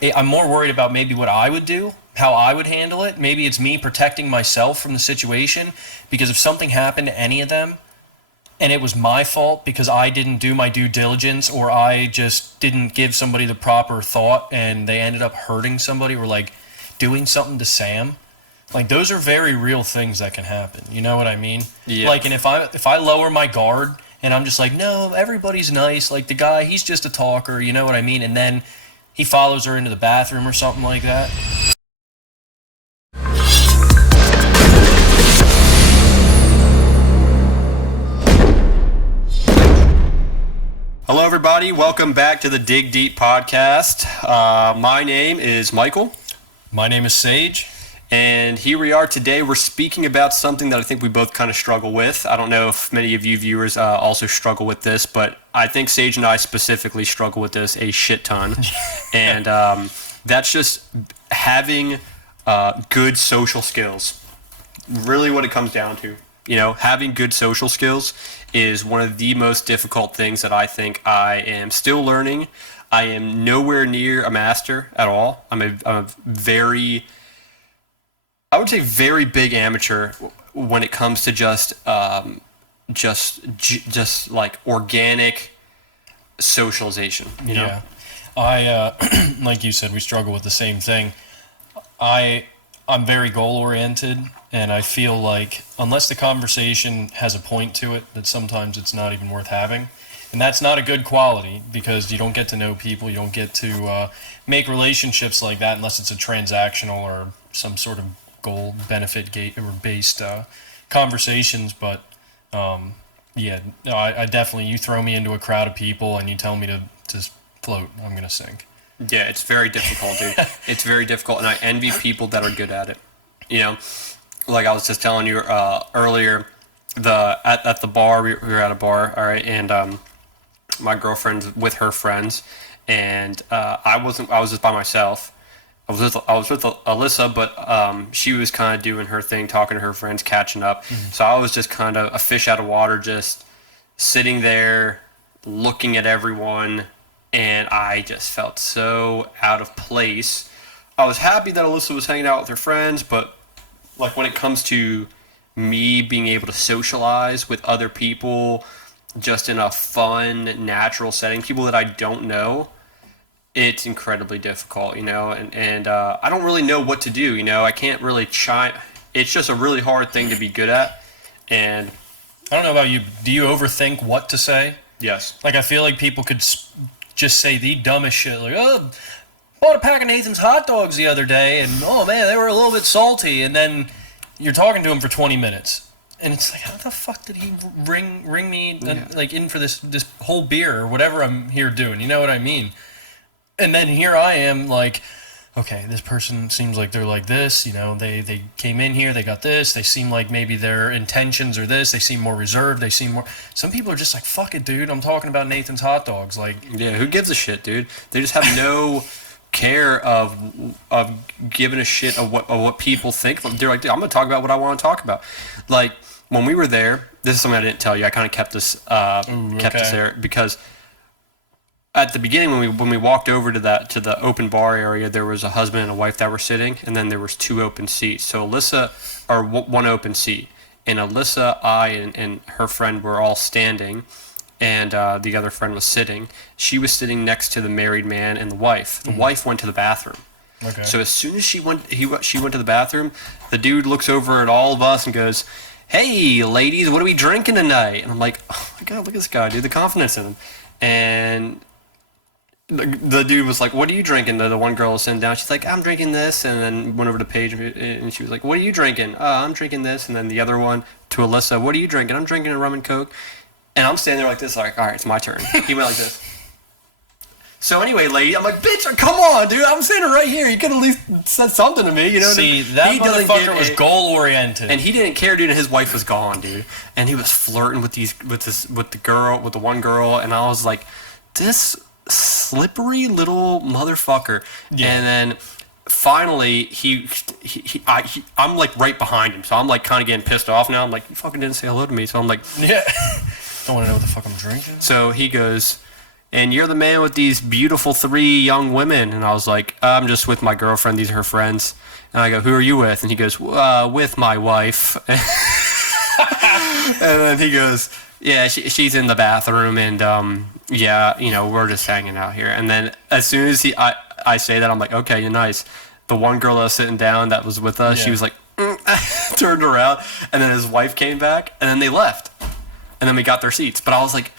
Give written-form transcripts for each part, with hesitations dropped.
I'm more worried about maybe what I would do, how I would handle it. Maybe it's me protecting myself from the situation, because if something happened to any of them and it was my fault because I didn't do my due diligence, or I just didn't give somebody the proper thought and they ended up hurting somebody, or like doing something to Sam, like those are very real things that can happen. You know what I mean? Yeah. Like, and if I lower my guard and I'm just like, no, everybody's nice, like the guy, he's just a talker, you know what I mean? And then he follows her into the bathroom or something like that. Hello, everybody. Welcome back to the Dig Deep podcast. My name is Michael, My name is Sage. and here we are today. We're speaking about something that I think we both kind of struggle with. I don't know if many of you viewers also struggle with this, but I think Sage and I specifically struggle with this a shit ton. And that's just having good social skills. Really what it comes down to. You know, having good social skills is one of the most difficult things that I think I am still learning. I am nowhere near a master at all. I'm a very, I would say, very big amateur when it comes to just like organic socialization. You know? Yeah. Like you said, we struggle with the same thing. I'm very goal oriented, and I feel like unless the conversation has a point to it, that sometimes it's not even worth having. And that's not a good quality, because you don't get to know people, you don't get to make relationships like that unless it's a transactional or some sort of goal benefit gate or based conversations. But yeah, no, I definitely, you throw me into a crowd of people and you tell me to float, I'm gonna sink. Yeah, it's very difficult, dude. It's very difficult, and I envy people that are good at it. You know, like I was just telling you earlier, at the bar, we were at a bar, all right, and my girlfriend's with her friends, and I was just by myself. I was with Alyssa, but she was kind of doing her thing, talking to her friends, catching up. So I was just kind of a fish out of water, just sitting there, looking at everyone, and I just felt so out of place. I was happy that Alyssa was hanging out with her friends, but like when it comes to me being able to socialize with other people just in a fun, natural setting, people that I don't know, it's incredibly difficult, you know, and I don't really know what to do, you know, I can't really chime. It's just a really hard thing to be good at, and I don't know about you. Do you overthink what to say? yes. Like, I feel like people could just say the dumbest shit, like, oh, bought a pack of Nathan's hot dogs the other day, and oh man, they were a little bit salty. And then you're talking to him for 20 minutes, and it's like, how the fuck did he ring me like in for this whole beer or whatever I'm here doing? You know what I mean? And then here I am, like, okay, this person seems like they're like this, you know, they came in here, they got this, they seem like maybe their intentions are this, they seem more reserved, they seem more, some people are just like, fuck it, dude, I'm talking about Nathan's hot dogs, like, Yeah, who gives a shit, dude? They just have no care of giving a shit of what people think. They're like, dude, I'm gonna talk about what I want to talk about. Like when we were there, this is something I didn't tell you. I kind of kept this okay. there because at the beginning when we walked over to the open bar area, there was a husband and a wife that were sitting, and then there was two open seats. So Alyssa, or one open seat, and Alyssa, I, and her friend were all standing, and the other friend was sitting. She was sitting next to the married man and the wife. The wife went to the bathroom. Okay. So as soon as she went to the bathroom, the dude looks over at all of us and goes, "Hey, ladies, what are we drinking tonight?" And I'm like, "Oh my god, look at this guy, dude! The confidence in him." And the dude was like, "What are you drinking?" The one girl was sitting down. She's like, "I'm drinking this," and then went over to Paige and she was like, "What are you drinking?" "I'm drinking this." And then the other one to Alyssa, "What are you drinking?" "I'm drinking a rum and coke." And I'm standing there like this, like, all right, it's my turn. He went like this. So anyway, lady, I'm like, bitch, come on, dude. I'm standing right here. You could at least said something to me, you know? See, that He doesn't motherfucker give was a- goal oriented. And he didn't care, dude. And his wife was gone, dude. And he was flirting with the one girl, and I was like, this slippery little motherfucker. Yeah. And then finally, I'm like right behind him, so I'm like kind of getting pissed off now. I'm like, you fucking didn't say hello to me, so I'm like, Yeah. Don't want to know what the fuck I'm drinking. so he goes, and you're the man with these beautiful 3 young women. And I was like, I'm just with my girlfriend. These are her friends. And I go, who are you with? And he goes, with my wife. And then he goes, yeah, she's in the bathroom, and yeah, we're just hanging out here. And then as soon as I say that, I'm like, okay, you're nice. The one girl that was sitting down that was with us, she Yeah. was like, turned around, and then his wife came back, and then they left. And then we got their seats. But I was like,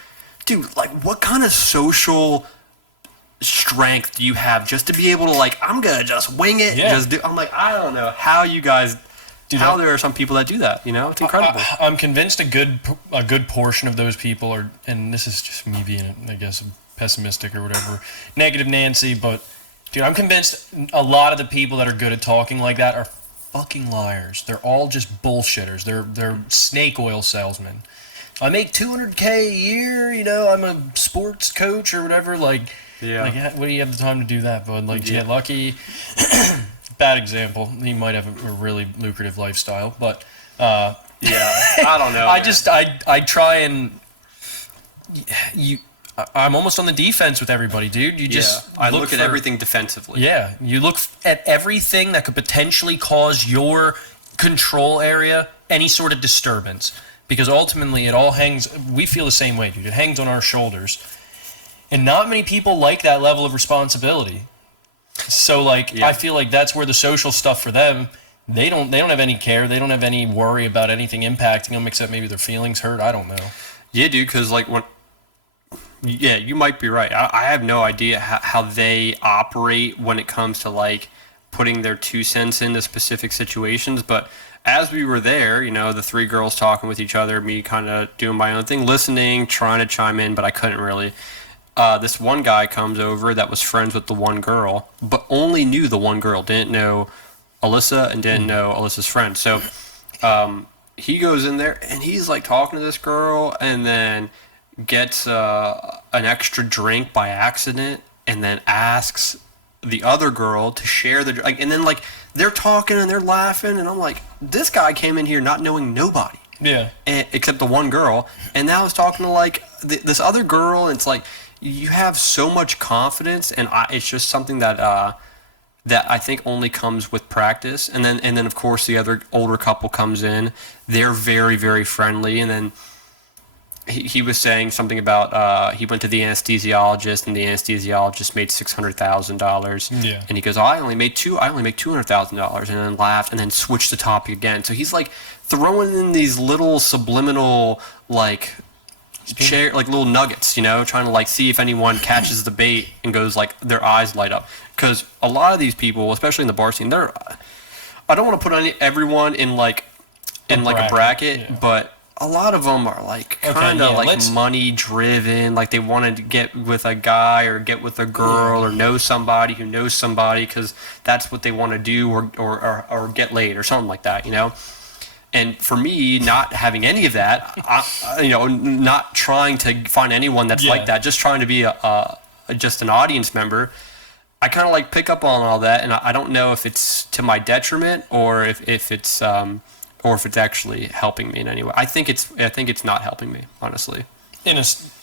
dude, like, what kind of social strength do you have just to be able to, like, I'm gonna just wing it? Yeah. I'm like, I don't know how you guys, how there are some people that do that. It's incredible. I'm convinced a good portion of those people are, and this is just me being, I guess, pessimistic or whatever, negative Nancy, but dude, I'm convinced a lot of the people that are good at talking like that are fucking liars. They're all just bullshitters. They're snake oil salesmen. I make $200K a year. I'm a sports coach or whatever. Like, what do you have the time to do that, bud? Like, you get lucky. Bad example. He might have a really lucrative lifestyle, but I don't know. I try and I'm almost on the defense with everybody, dude. You just I look at everything defensively. Yeah, you look at everything that could potentially cause your control area any sort of disturbance, because ultimately it all hangs. We feel the same way, dude. It hangs on our shoulders, and not many people like that level of responsibility. So, I feel like that's where the social stuff for them, they don't have any care. They don't have any worry about anything impacting them except maybe their feelings hurt. I don't know. Yeah, dude, because, yeah, you might be right. I have no idea how they operate when it comes to, putting their 2 cents into specific situations. But as we were there, the 3 girls talking with each other, me kind of doing my own thing, listening, trying to chime in, but I couldn't really. This one guy comes over that was friends with the one girl, but only knew the one girl, didn't know Alyssa and didn't know Alyssa's friend. So he goes in there and he's talking to this girl, and then gets an extra drink by accident, and then asks the other girl to share the drink. And then they're talking and they're laughing, and I'm like, this guy came in here not knowing nobody. Yeah. Except the one girl, and now he's talking to this other girl, and it's like, you have so much confidence, and it's just something that I think only comes with practice. And then of course the other older couple comes in. They're very, very friendly, and then he was saying something about he went to the anesthesiologist, and the anesthesiologist made $600,000. Yeah. And he goes, I only make $200,000, and then laughed, and then switched the topic again. So he's throwing in these little subliminal little nuggets, trying to see if anyone catches the bait and goes their eyes light up. Because a lot of these people, especially in the bar scene, I don't want to put everyone in a bracket, yeah. But a lot of them are money driven. They want to get with a guy or get with a girl or know somebody who knows somebody, because that's what they want to do, or get laid or something like that, And for me, not having any of that, not trying to find anyone that's like that, just trying to be just an audience member, I kind of pick up on all that, and I don't know if it's to my detriment or if it's actually helping me in any way. I think it's not helping me, honestly.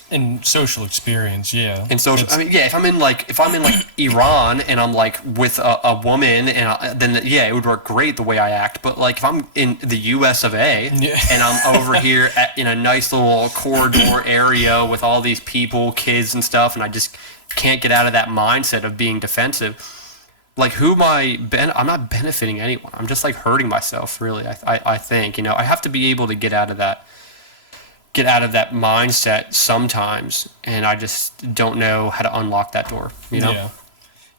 In social experience, yeah. In social, if I'm in Iran and I'm with a woman, and then it would work great the way I act. But if I'm in the U.S. of A. And I'm over here in a nice little corridor area with all these people, kids and stuff, and I just can't get out of that mindset of being defensive. Who am I? I'm not benefiting anyone. I'm just hurting myself. Really, I think I have to be able to get out of that mindset sometimes, and I just don't know how to unlock that door. Yeah,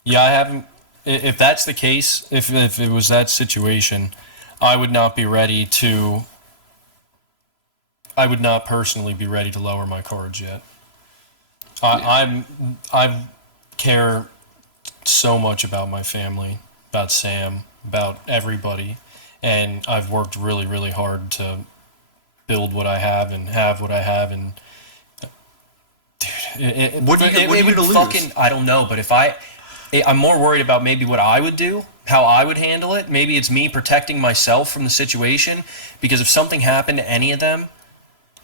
I haven't. If that's the case, if it was that situation, I would not personally be ready to lower my cards yet. I care so much about my family, about Sam, about everybody, and I've worked really, really hard to build what I have and have what I have, and dude, what do you to lose? I don't know, but I'm more worried about maybe what I would do, how I would handle it. Maybe it's me protecting myself from the situation, because if something happened to any of them,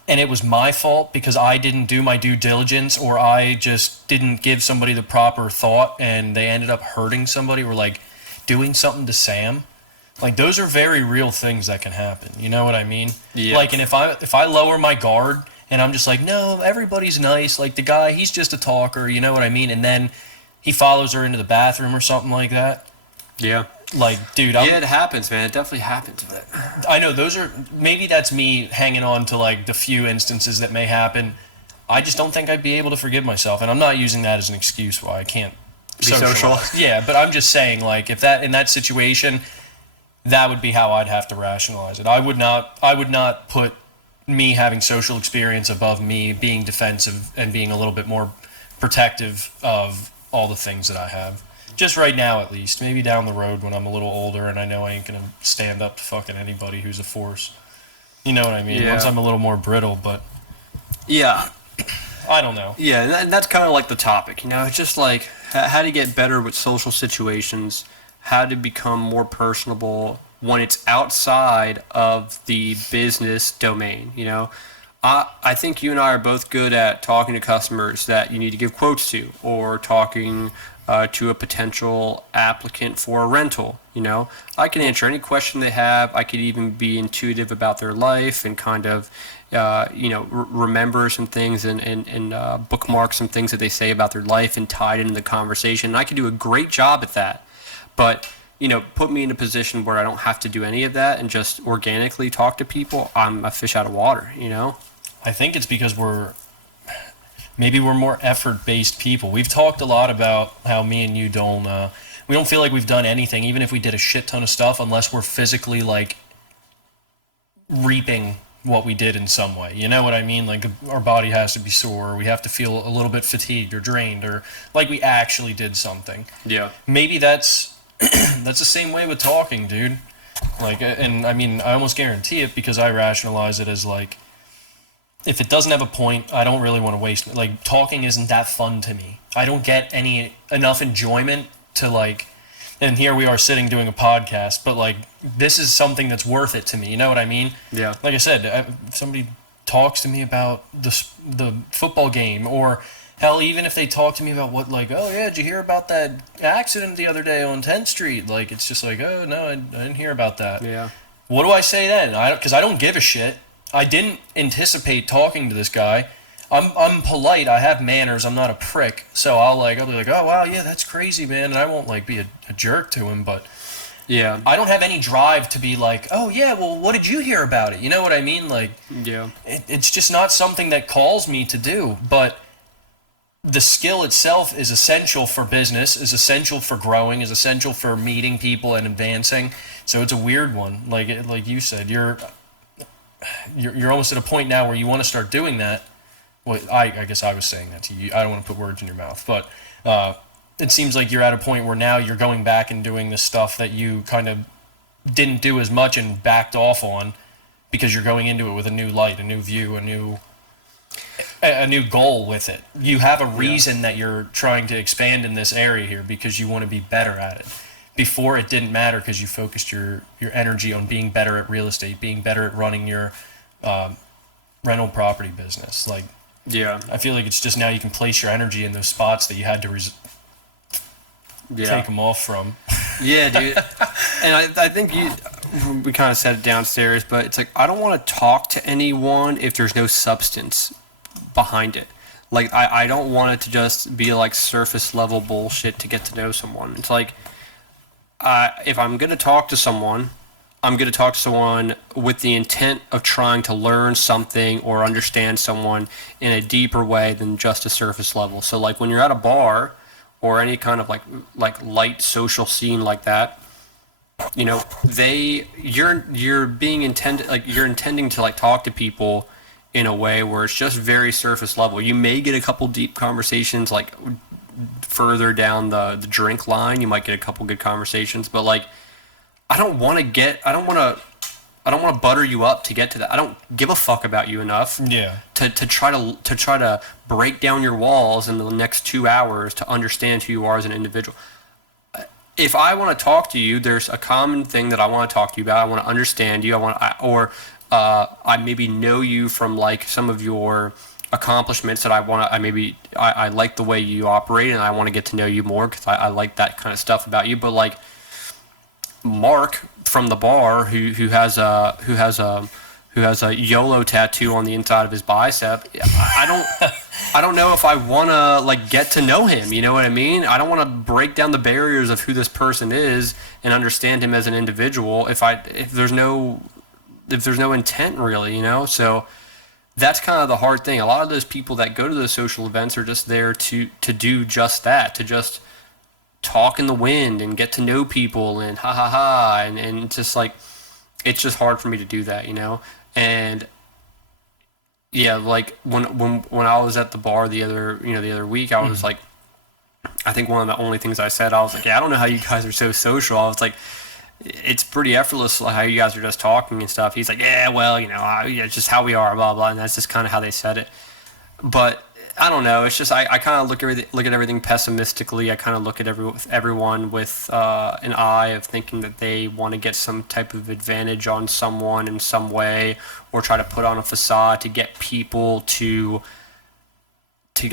and it was my fault because I didn't do my due diligence, or I just didn't give somebody the proper thought and they ended up hurting somebody, or like doing something to Sam. Like those are very real things that can happen. You know what I mean? Yeah. Like, and if I lower my guard and I'm just like, no, everybody's nice. Like the guy, he's just a talker. You know what I mean? And then he follows her into the bathroom or something like that. Yeah. Like, dude, Yeah, it happens, man. It definitely happens. I know those are, maybe that's me hanging on to like the few instances that may happen. I just don't think I'd be able to forgive myself, and I'm not using that as an excuse why I can't Be social. Yeah, but I'm just saying, like, if that in that situation, that would be how I'd have to rationalize it. I would not put me having social experience above me being defensive and being a little bit more protective of all the things that I have. Just right now, at least. Maybe down the road when I'm a little older and I know I ain't gonna stand up to fucking anybody who's a force. You know what I mean? Yeah. Once I'm a little more brittle, but Yeah. I don't know. Yeah, and that's kind of like the topic, you know. It's just like how to get better with social situations, how to become more personable when it's outside of the business domain, you know. I think you and I are both good at talking to customers that you need to give quotes to, or talking to a potential applicant for a rental. You know, I can answer any question they have. I could even be intuitive about their life and kind of, remember some things and bookmark some things that they say about their life and tie it into the conversation. And I can do a great job at that. But, you know, put me in a position where I don't have to do any of that and just organically talk to people. I'm a fish out of water, you know? I think it's because maybe we're more effort-based people. We've talked a lot about how me and you we don't feel like we've done anything, even if we did a shit ton of stuff, unless we're physically like reaping what we did in some way. You know what I mean? Like our body has to be sore, or we have to feel a little bit fatigued or drained, or like we actually did something. Yeah. Maybe that's that's the same way with talking, dude. Like, and I mean, I almost guarantee it because I rationalize it as like, if it doesn't have a point, I don't really want to waste it. Like, talking isn't that fun to me. I don't get enough enjoyment to like, and here we are sitting doing a podcast, but like, this is something that's worth it to me. You know what I mean? Yeah. Like I said, if somebody talks to me about the football game, or hell, even if they talk to me about what, like, oh yeah, did you hear about that accident the other day on 10th Street? Like, it's just like, oh no, I didn't hear about that. Yeah. What do I say then? Because I don't give a shit. I didn't anticipate talking to this guy. I'm polite. I have manners. I'm not a prick. So I'll be like, oh wow, yeah, that's crazy, man. And I won't like be a jerk to him, but Yeah. I don't have any drive to be like, oh yeah, well, what did you hear about it? You know what I mean? Like, Yeah. it's just not something that calls me to do. But the skill itself is essential for business, is essential for growing, is essential for meeting people and advancing. So it's a weird one. Like you said, you're almost at a point now where you want to start doing that. Well, I guess I was saying that to you. I don't want to put words in your mouth, but it seems like you're at a point where now you're going back and doing the stuff that you kind of didn't do as much and backed off on, because you're going into it with a new light, a new view, a new goal with it. You have a reason that you're trying to expand in this area here because you want to be better at it. Before, it didn't matter because you focused your energy on being better at real estate, being better at running your rental property business. Like, Yeah. I feel like it's just now you can place your energy in those spots that you had to take them off from. Yeah, dude. And I think we kind of said it downstairs, but it's like, I don't want to talk to anyone if there's no substance behind it. Like, I don't want it to just be like surface level bullshit to get to know someone. It's like, if I'm going to talk to someone, I'm going to talk to someone with the intent of trying to learn something or understand someone in a deeper way than just a surface level. So like when you're at a bar or any kind of like light social scene like that, you know, you're being intended, like you're intending to like talk to people in a way where it's just very surface level. You may get a couple deep conversations like further down the drink line. You might get a couple good conversations, but like, I don't want to butter you up to get to that. I don't give a fuck about you enough to try to break down your walls in the next 2 hours to understand who you are as an individual. If I want to talk to you, there's a common thing that I want to talk to you about. I want to understand you. I maybe know you from like some of your accomplishments that I like the way you operate and I want to get to know you more because I like that kind of stuff about you. But like Mark from the bar who has a YOLO tattoo on the inside of his bicep, I don't know if I want to like get to know him. You know what I mean? I don't want to break down the barriers of who this person is and understand him as an individual if there's no intent really, you know? So that's kind of the hard thing. A lot of those people that go to those social events are just there to do just that, to just talk in the wind and get to know people and ha ha ha and just like it's just hard for me to do that, you know? And yeah, like when I was at the bar the other week, I was like, I think one of the only things I said, I was like, yeah, I don't know how you guys are so social. I was like, it's pretty effortless how you guys are just talking and stuff. He's like, yeah, well, you know, yeah, it's just how we are, blah blah, and that's just kind of how they said it. But I don't know. It's just I kind of look at everything pessimistically. I kind of look at everyone with an eye of thinking that they want to get some type of advantage on someone in some way, or try to put on a facade to get people to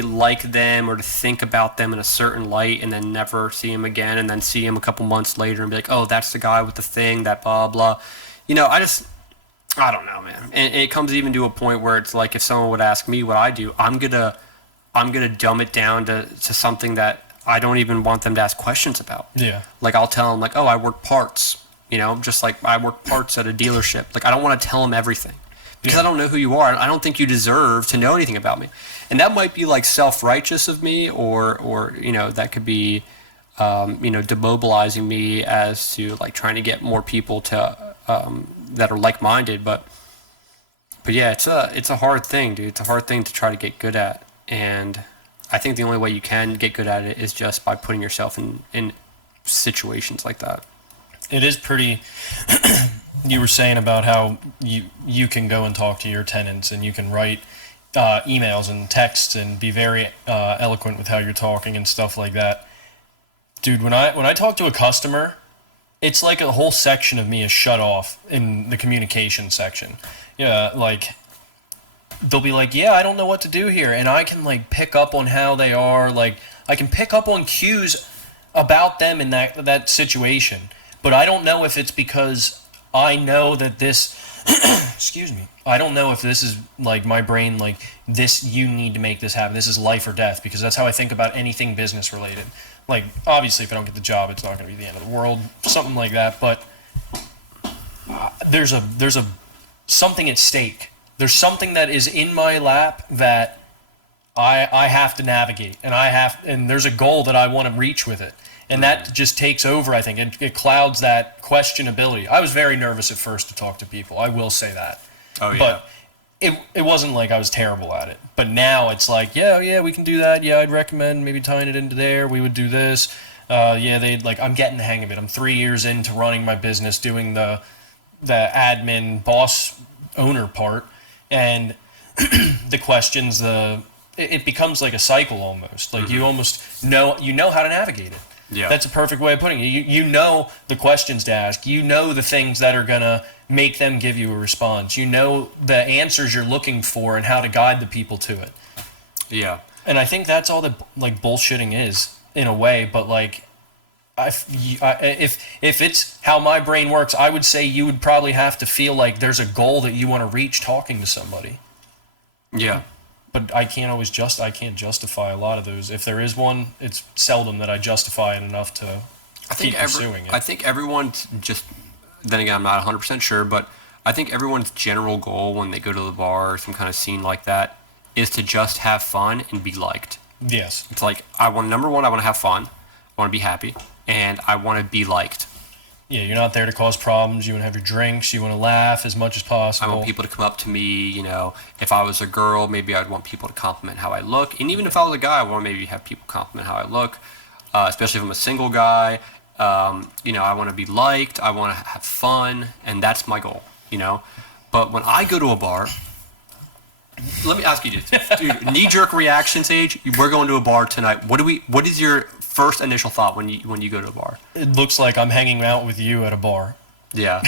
like them or to think about them in a certain light, and then never see him again, and then see him a couple months later and be like, oh, that's the guy with the thing, that blah blah. You know, I don't know, man. And it comes even to a point where it's like if someone would ask me what I do, I'm gonna dumb it down to something that I don't even want them to ask questions about. Yeah. Like I'll tell them like, oh, I work parts, you know, just like I work parts at a dealership. Like I don't want to tell them everything because I don't know who you are. I don't think you deserve to know anything about me. And that might be like self-righteous of me, or you know, that could be you know, demobilizing me as to like trying to get more people to that are like-minded. But yeah, it's a hard thing, dude. It's a hard thing to try to get good at. And I think the only way you can get good at it is just by putting yourself in situations like that. It is pretty. You were saying about how you can go and talk to your tenants and you can write emails and texts and be very eloquent with how you're talking and stuff like that. Dude, when I talk to a customer, it's like a whole section of me is shut off in the communication section. Yeah, like they'll be like, yeah, I don't know what to do here, and I can like pick up on how they are. Like I can pick up on cues about them in that situation, but I don't know if it's because I know that this excuse me, I don't know if this is like my brain, like this, you need to make this happen, this is life or death, because that's how I think about anything business related. Like obviously if I don't get the job, it's not going to be the end of the world, something like that, but there's a something at stake. There's something that is in my lap that I have to navigate, and there's a goal that I want to reach with it. And that just takes over, I think. It clouds that questionability. I was very nervous at first to talk to people. I will say that. Oh, yeah. But it wasn't like I was terrible at it. But now it's like, yeah, we can do that. Yeah, I'd recommend maybe tying it into there. We would do this. I'm getting the hang of it. I'm 3 years into running my business, doing the admin, boss, owner part. And the questions, it becomes like a cycle almost. Like you almost know how to navigate it. Yeah. That's a perfect way of putting it. You know the questions to ask. You know the things that are going to make them give you a response. You know the answers you're looking for and how to guide the people to it. Yeah. And I think that's all that like bullshitting is in a way, but like if it's how my brain works, I would say you would probably have to feel like there's a goal that you want to reach talking to somebody. Yeah. But I can't justify a lot of those. If there is one, it's seldom that I justify it enough to keep pursuing it. I think everyone's just, then again, I'm not 100% sure, but I think everyone's general goal when they go to the bar or some kind of scene like that is to just have fun and be liked. Yes. It's like, number one, I want to have fun. I want to be happy. And I want to be liked. Yeah, you're not there to cause problems. You want to have your drinks. You want to laugh as much as possible. I want people to come up to me. You know, if I was a girl, maybe I'd want people to compliment how I look. And even if I was a guy, I want to maybe have people compliment how I look, especially if I'm a single guy. You know, I want to be liked. I want to have fun. And that's my goal, you know. But when I go to a bar, let me ask you this. Dude, knee-jerk reaction, Sage. We're going to a bar tonight. What is your first initial thought when you go to a bar? It looks like I'm hanging out with you at a bar. Yeah.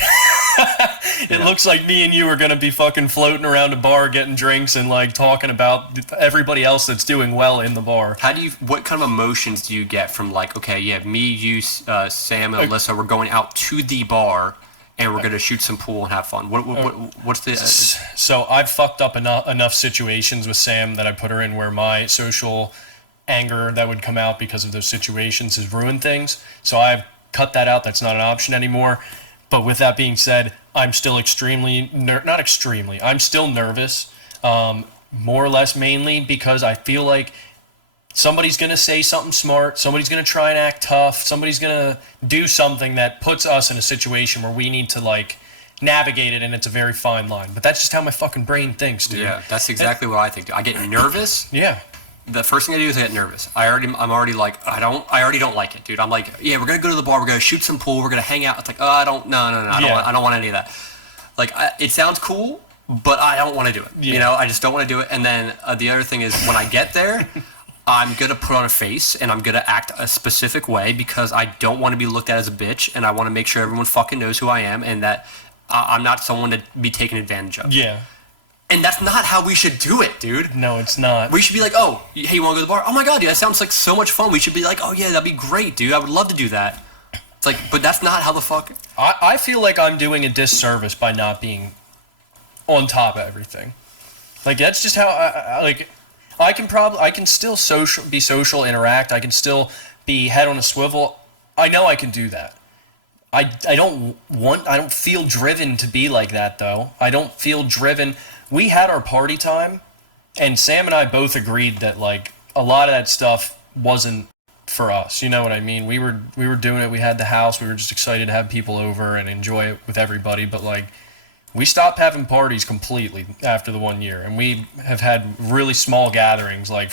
It looks like me and you are gonna be fucking floating around a bar, getting drinks, and like talking about everybody else that's doing well in the bar. What kind of emotions do you get from like, okay, yeah, me, you, Sam, and Alyssa, we're going out to the bar, and we're gonna shoot some pool and have fun. What's the? So I've fucked up enough situations with Sam that I put her in where my social anger that would come out because of those situations has ruined things. So I've cut that out. That's not an option anymore. But with that being said, I'm still extremely, not extremely, I'm still nervous, more or less mainly because I feel like somebody's going to say something smart, somebody's going to try and act tough, somebody's going to do something that puts us in a situation where we need to like navigate it, and it's a very fine line. But that's just how my fucking brain thinks, dude. Yeah, that's exactly what I think. I get nervous. Yeah. The first thing I do is I get nervous. I'm already like, I already don't like it, dude. I'm like, yeah, we're gonna go to the bar, we're gonna shoot some pool, we're gonna hang out. It's like, oh, I don't want any of that. Like, it sounds cool, but I don't want to do it. Yeah. You know, I just don't want to do it. And then the other thing is, when I get there, I'm gonna put on a face and I'm gonna act a specific way because I don't want to be looked at as a bitch, and I want to make sure everyone fucking knows who I am and that I'm not someone to be taken advantage of. Yeah. And that's not how we should do it, dude. No, it's not. We should be like, oh, hey, you want to go to the bar? Oh my god, dude, that sounds like so much fun. We should be like, oh yeah, that'd be great, dude. I would love to do that. It's like, but that's not how the fuck. I feel like I'm doing a disservice by not being on top of everything. Like, that's just how I can still be social, interact. I can still be head on a swivel. I know I can do that. I don't feel driven to be like that, though. I don't feel driven. We had our party time, and Sam and I both agreed that like a lot of that stuff wasn't for us. You know what I mean? We were doing it. We had the house. We were just excited to have people over and enjoy it with everybody. But like, we stopped having parties completely after the 1 year, and we have had really small gatherings, like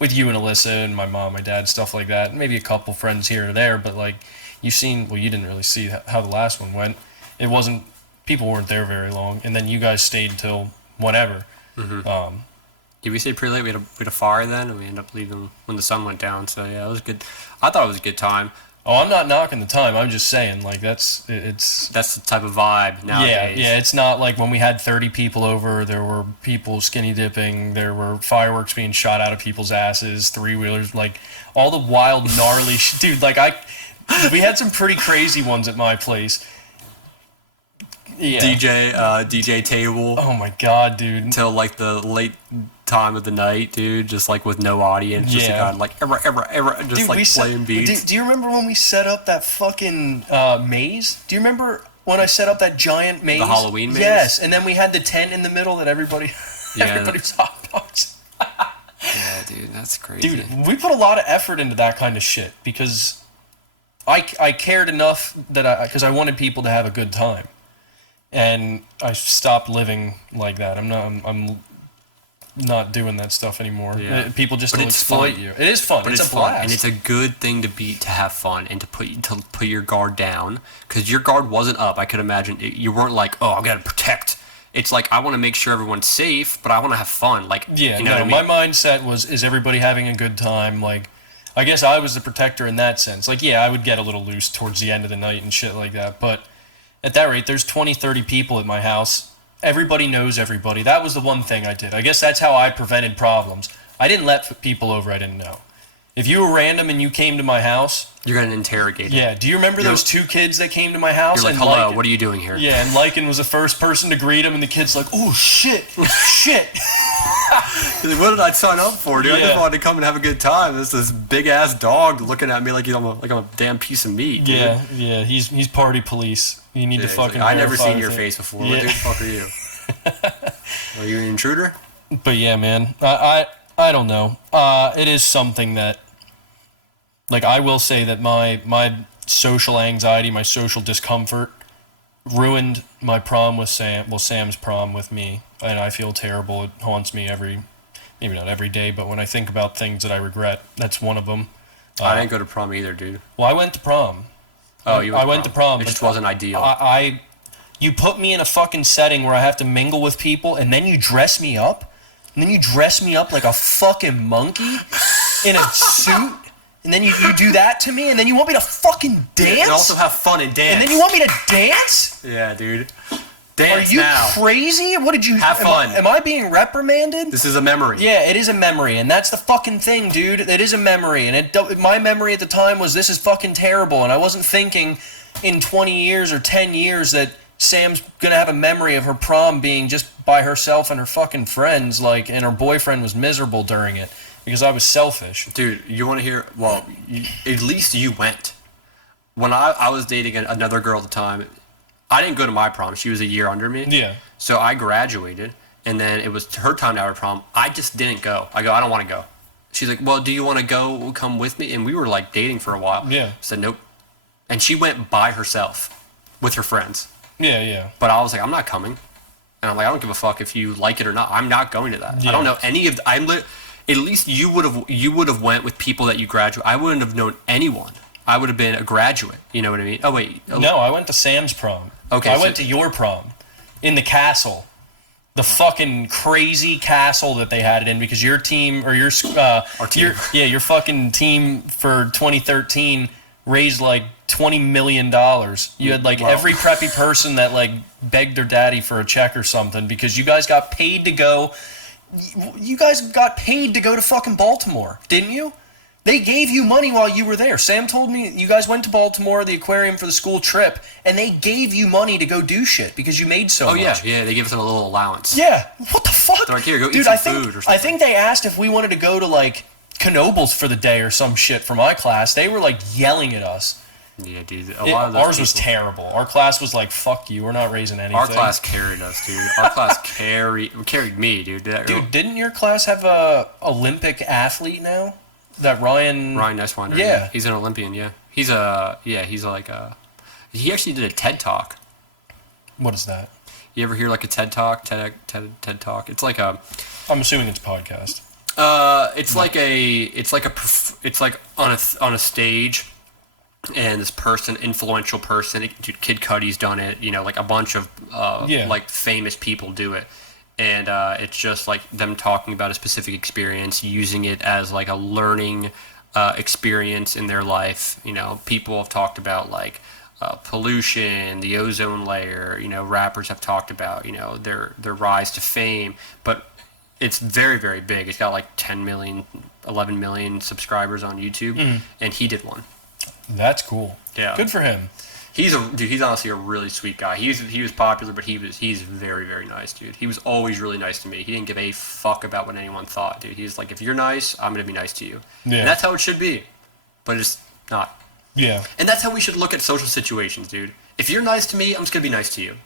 with you and Alyssa and my mom, my dad, stuff like that. Maybe a couple friends here or there, but like, you didn't really see how the last one went. It wasn't, people weren't there very long, and then you guys stayed until whenever. Mm-hmm. Yeah, we stayed pretty late. We had a fire then, and we ended up leaving when the sun went down. So yeah, it was good. I thought it was a good time. Oh, I'm not knocking the time. I'm just saying, like, that's the type of vibe nowadays. Yeah. It's not like when we had 30 people over, there were people skinny dipping, there were fireworks being shot out of people's asses, three-wheelers, like, all the wild, gnarly dude, like, we had some pretty crazy ones at my place. Yeah. DJ table. Oh my god, dude. Until like the late time of the night, dude. Just like with no audience. Just like ever, just dude, like playing beats. Do you remember when we set up that fucking maze? Do you remember when I set up that giant maze? The Halloween maze? Yes, and then we had the tent in the middle that everybody was hot dogs. Yeah, dude, that's crazy. Dude, we put a lot of effort into that kind of shit because I cared enough because I wanted people to have a good time. And I stopped living like that. I'm not doing that stuff anymore. Yeah. People just exploit you. It is fun. But it's a blast. Fun. And it's a good thing to have fun and to put your guard down, because your guard wasn't up. I could imagine you weren't like, oh, I gotta protect. It's like, I want to make sure everyone's safe, but I want to have fun. Like, yeah, you know what I mean? My mindset was, is everybody having a good time? Like, I guess I was the protector in that sense. Like, yeah, I would get a little loose towards the end of the night and shit like that, but at that rate, there's 20, 30 people at my house. Everybody knows everybody. That was the one thing I did. I guess that's how I prevented problems. I didn't let people over I didn't know. If you were random and you came to my house... You're going to interrogate Yeah. Do you remember those two kids that came to my house? You're like, hello, what are you doing here? Yeah, and Lycan was the first person to greet him, and the kid's like, oh, shit, shit. Like, what did I sign up for, dude? I just wanted to come and have a good time. There's this big-ass dog looking at me like I'm a damn piece of meat, dude. Yeah, he's party police. You need to fucking like, I've never seen your face before. What the fuck are you? Are you an intruder? But yeah, man, I don't know. It is something that, like, I will say that my social anxiety, my social discomfort, ruined my prom with Sam. Well, Sam's prom with me, and I feel terrible. It haunts me maybe not every day, but when I think about things that I regret, that's one of them. I didn't go to prom either, dude. Well, I went to prom. Oh, you went I went to prom. It just wasn't ideal. You put me in a fucking setting where I have to mingle with people, and then you dress me up? And then you dress me up like a fucking monkey in a suit? And then you do that to me? And then you want me to fucking dance? And also have fun and dance. And then you want me to dance? Yeah, dude. Dance Are you now. crazy? What did you... Have fun. Am I being reprimanded? This is a memory. Yeah, it is a memory, and that's the fucking thing, dude. It is a memory, and my memory at the time was this is fucking terrible, and I wasn't thinking in 20 years or 10 years that Sam's gonna have a memory of her prom being just by herself and her fucking friends, like, and her boyfriend was miserable during it because I was selfish. Dude, you want to hear? Well, at least you went. When I was dating another girl at the time, I didn't go to my prom. She was a year under me. Yeah. So I graduated, and then it was her time to have her prom. I just didn't go. I don't want to go. She's like, well, do you want to go? Come with me? And we were like dating for a while. Yeah. I said, nope. And she went by herself with her friends. Yeah, yeah. But I was like, I'm not coming. And I'm like, I don't give a fuck if you like it or not. I'm not going to that. Yeah. I don't know any of. At least you would have went with people that you graduate. I wouldn't have known anyone. I would have been a graduate. You know what I mean? Oh wait. No, I went to Sam's prom. Okay, I went to your prom in the castle. The fucking crazy castle that they had it in because your team or your Our team. your fucking team for 2013 raised like $20 million. You had like Wow. every preppy person that like begged their daddy for a check or something because you guys got paid to go. You guys got paid to go to fucking Baltimore, didn't you? They gave you money while you were there. Sam told me you guys went to Baltimore, the aquarium for the school trip, and they gave you money to go do shit because you made so Oh much. yeah. They gave us a little allowance. Yeah. What the fuck? They're like, here, go eat Dude, some I think, food or I something. think they asked if we wanted to go to like Knoebels for the day or some shit for my class. They were like yelling at us. Yeah, dude. A lot of those Ours was people- terrible. Our class was like, fuck you, we're not raising anything. Our class carried us, dude. Our class carried me, dude. Dude, didn't your class have a Olympic athlete now? That Ryan Neswander. Yeah. He's an Olympian. Yeah. He's like he actually did a TED talk. What is that? You ever hear like a TED talk? TED talk. It's like a. I'm assuming it's a podcast. It's like on a stage, and this influential person, dude, Kid Cudi's done it. You know, like a bunch of like famous people do it, and it's just like them talking about a specific experience, using it as like a learning experience in their life. You know, people have talked about like pollution, the ozone layer. You know, rappers have talked about their rise to fame, but it's very, very big. It's got like 10 million, 11 million subscribers on YouTube, and he did one. That's cool. Yeah. Good for him. He's honestly a really sweet guy. He was popular, but he's very, very nice, dude. He was always really nice to me. He didn't give a fuck about what anyone thought, dude. He's like, if you're nice, I'm gonna be nice to you. Yeah. And that's how it should be, but it's not. Yeah. And that's how we should look at social situations, dude. If you're nice to me, I'm just gonna be nice to you.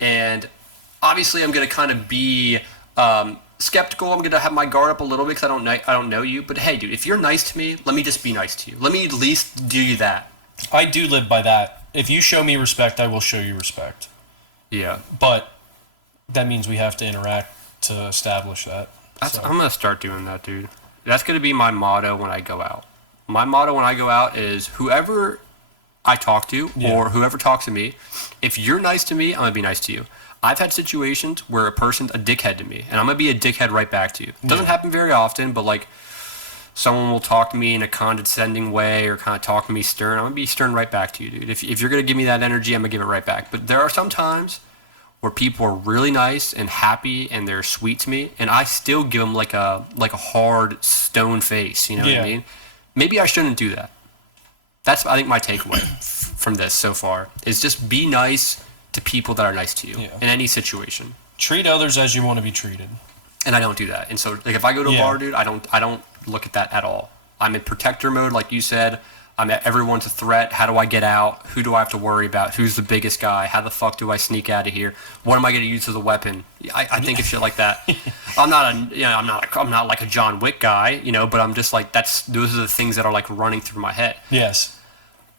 And obviously, I'm gonna kind of be skeptical. I'm gonna have my guard up a little bit because I don't know you. But hey, dude, if you're nice to me, let me just be nice to you. Let me at least do you that. I do live by that. If you show me respect, I will show you respect. Yeah. But that means we have to interact to establish that. So. I'm gonna start doing that, dude. That's gonna be my motto when I go out. My motto when I go out is whoever I talk to or whoever talks to me, if you're nice to me, I'm gonna be nice to you. I've had situations where a person's a dickhead to me, and I'm gonna be a dickhead right back to you. It doesn't happen very often, but like someone will talk to me in a condescending way or kind of talk to me stern, I'm gonna be stern right back to you, dude. If you're gonna give me that energy, I'm gonna give it right back. But there are some times where people are really nice and happy and they're sweet to me, and I still give them like a hard stone face. You know what I mean? Maybe I shouldn't do that. That's I think my takeaway from this so far is just be nice to people that are nice to you in any situation. Treat others as you want to be treated. And I don't do that. And so like if I go to a bar, dude, I don't look at that at all. I'm in protector mode, like you said. Everyone's a threat. How do I get out? Who do I have to worry about? Who's the biggest guy? How the fuck do I sneak out of here? What am I going to use as a weapon? I think of shit like that. I'm not like a John Wick guy, but I'm just like those are the things that are like running through my head. Yes.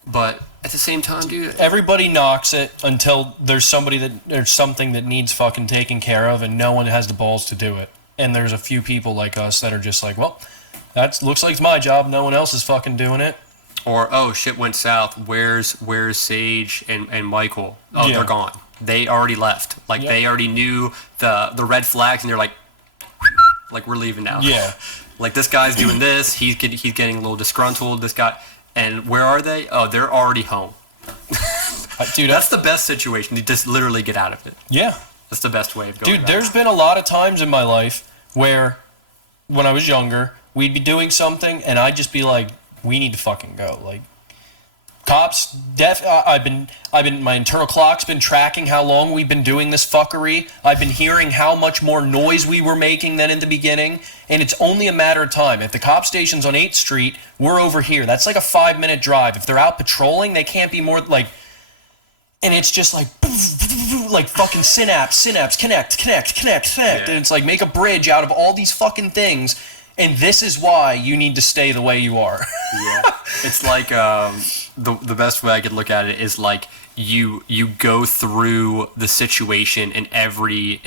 But at the same time, dude, everybody knocks it until there's something that needs fucking taken care of, and no one has the balls to do it. And there's a few people like us that are just like, well, that looks like it's my job. No one else is fucking doing it. Or oh shit went south. Where's Sage and Michael? Oh, they're gone. They already left. Like they already knew the red flags, and they're like we're leaving now. Yeah. Like this guy's doing this. He's getting a little disgruntled. This guy. And where are they? Oh, they're already home. Dude, That's the best situation. You just literally get out of it. yeah. That's the best way of going. Dude, there's been a lot of times in my life where, when I was younger, we'd be doing something and I'd just be like, we need to fucking go. Like, cops, I've been, my internal clock's been tracking how long we've been doing this fuckery. I've been hearing how much more noise we were making than in the beginning, and it's only a matter of time. If the cop station's on 8th Street, we're over here. That's like a 5-minute drive. If they're out patrolling, they can't be more, like, and it's just like, like fucking synapse, connect. Yeah. And it's like, make a bridge out of all these fucking things, and this is why you need to stay the way you are. Yeah, it's like the best way I could look at it is like you go through the situation in every